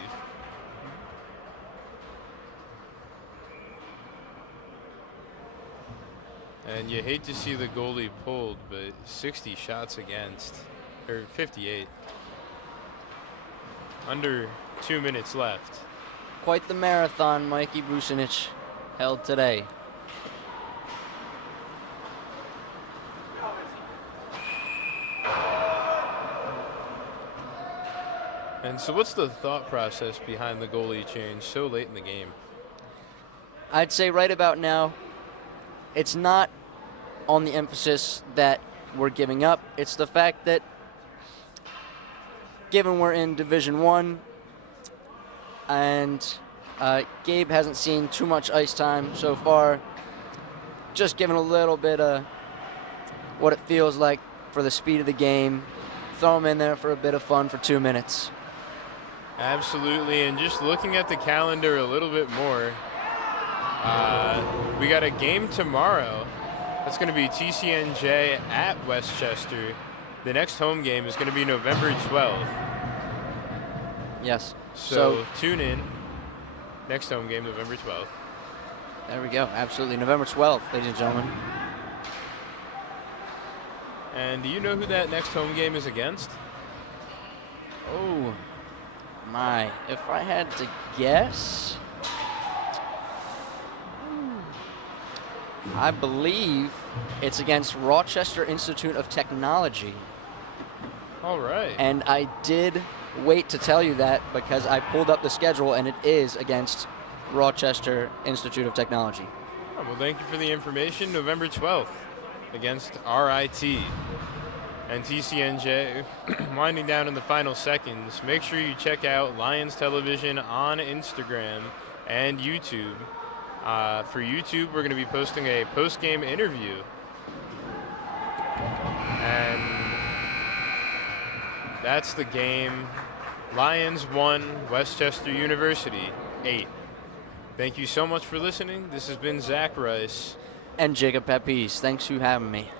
And you hate to see the goalie pulled, but 60 shots against, or 58. Under 2 minutes left. Quite the marathon Mikey Bucinich held today. And so what's the thought process behind the goalie change so late in the game? I'd say right about now, it's not on the emphasis that we're giving up. It's the fact that given we're in Division I and Gabe hasn't seen too much ice time so far, just giving a little bit of what it feels like for the speed of the game. Throw him in there for a bit of fun for 2 minutes. Absolutely, and just looking at the calendar a little bit more, we got a game tomorrow. That's going to be TCNJ at Westchester. The next home game is going to be November 12th. Yes. So tune in. Next home game, November 12th. There we go. Absolutely. November 12th, ladies and gentlemen. And do you know who that next home game is against? Oh, My, if I had to guess, I believe it's against Rochester Institute of Technology. All right. And I did wait to tell you that because I pulled up the schedule and it is against Rochester Institute of Technology. Oh, well, thank you for the information. November 12th against RIT. And TCNJ winding down in the final seconds. Make sure you check out Lions Television on Instagram and YouTube. For YouTube, we're going to be posting a post-game interview. And that's the game. Lions 1, Westchester University 8. Thank you so much for listening. This has been Zach Rice. And Jacob Pepys. Thanks for having me.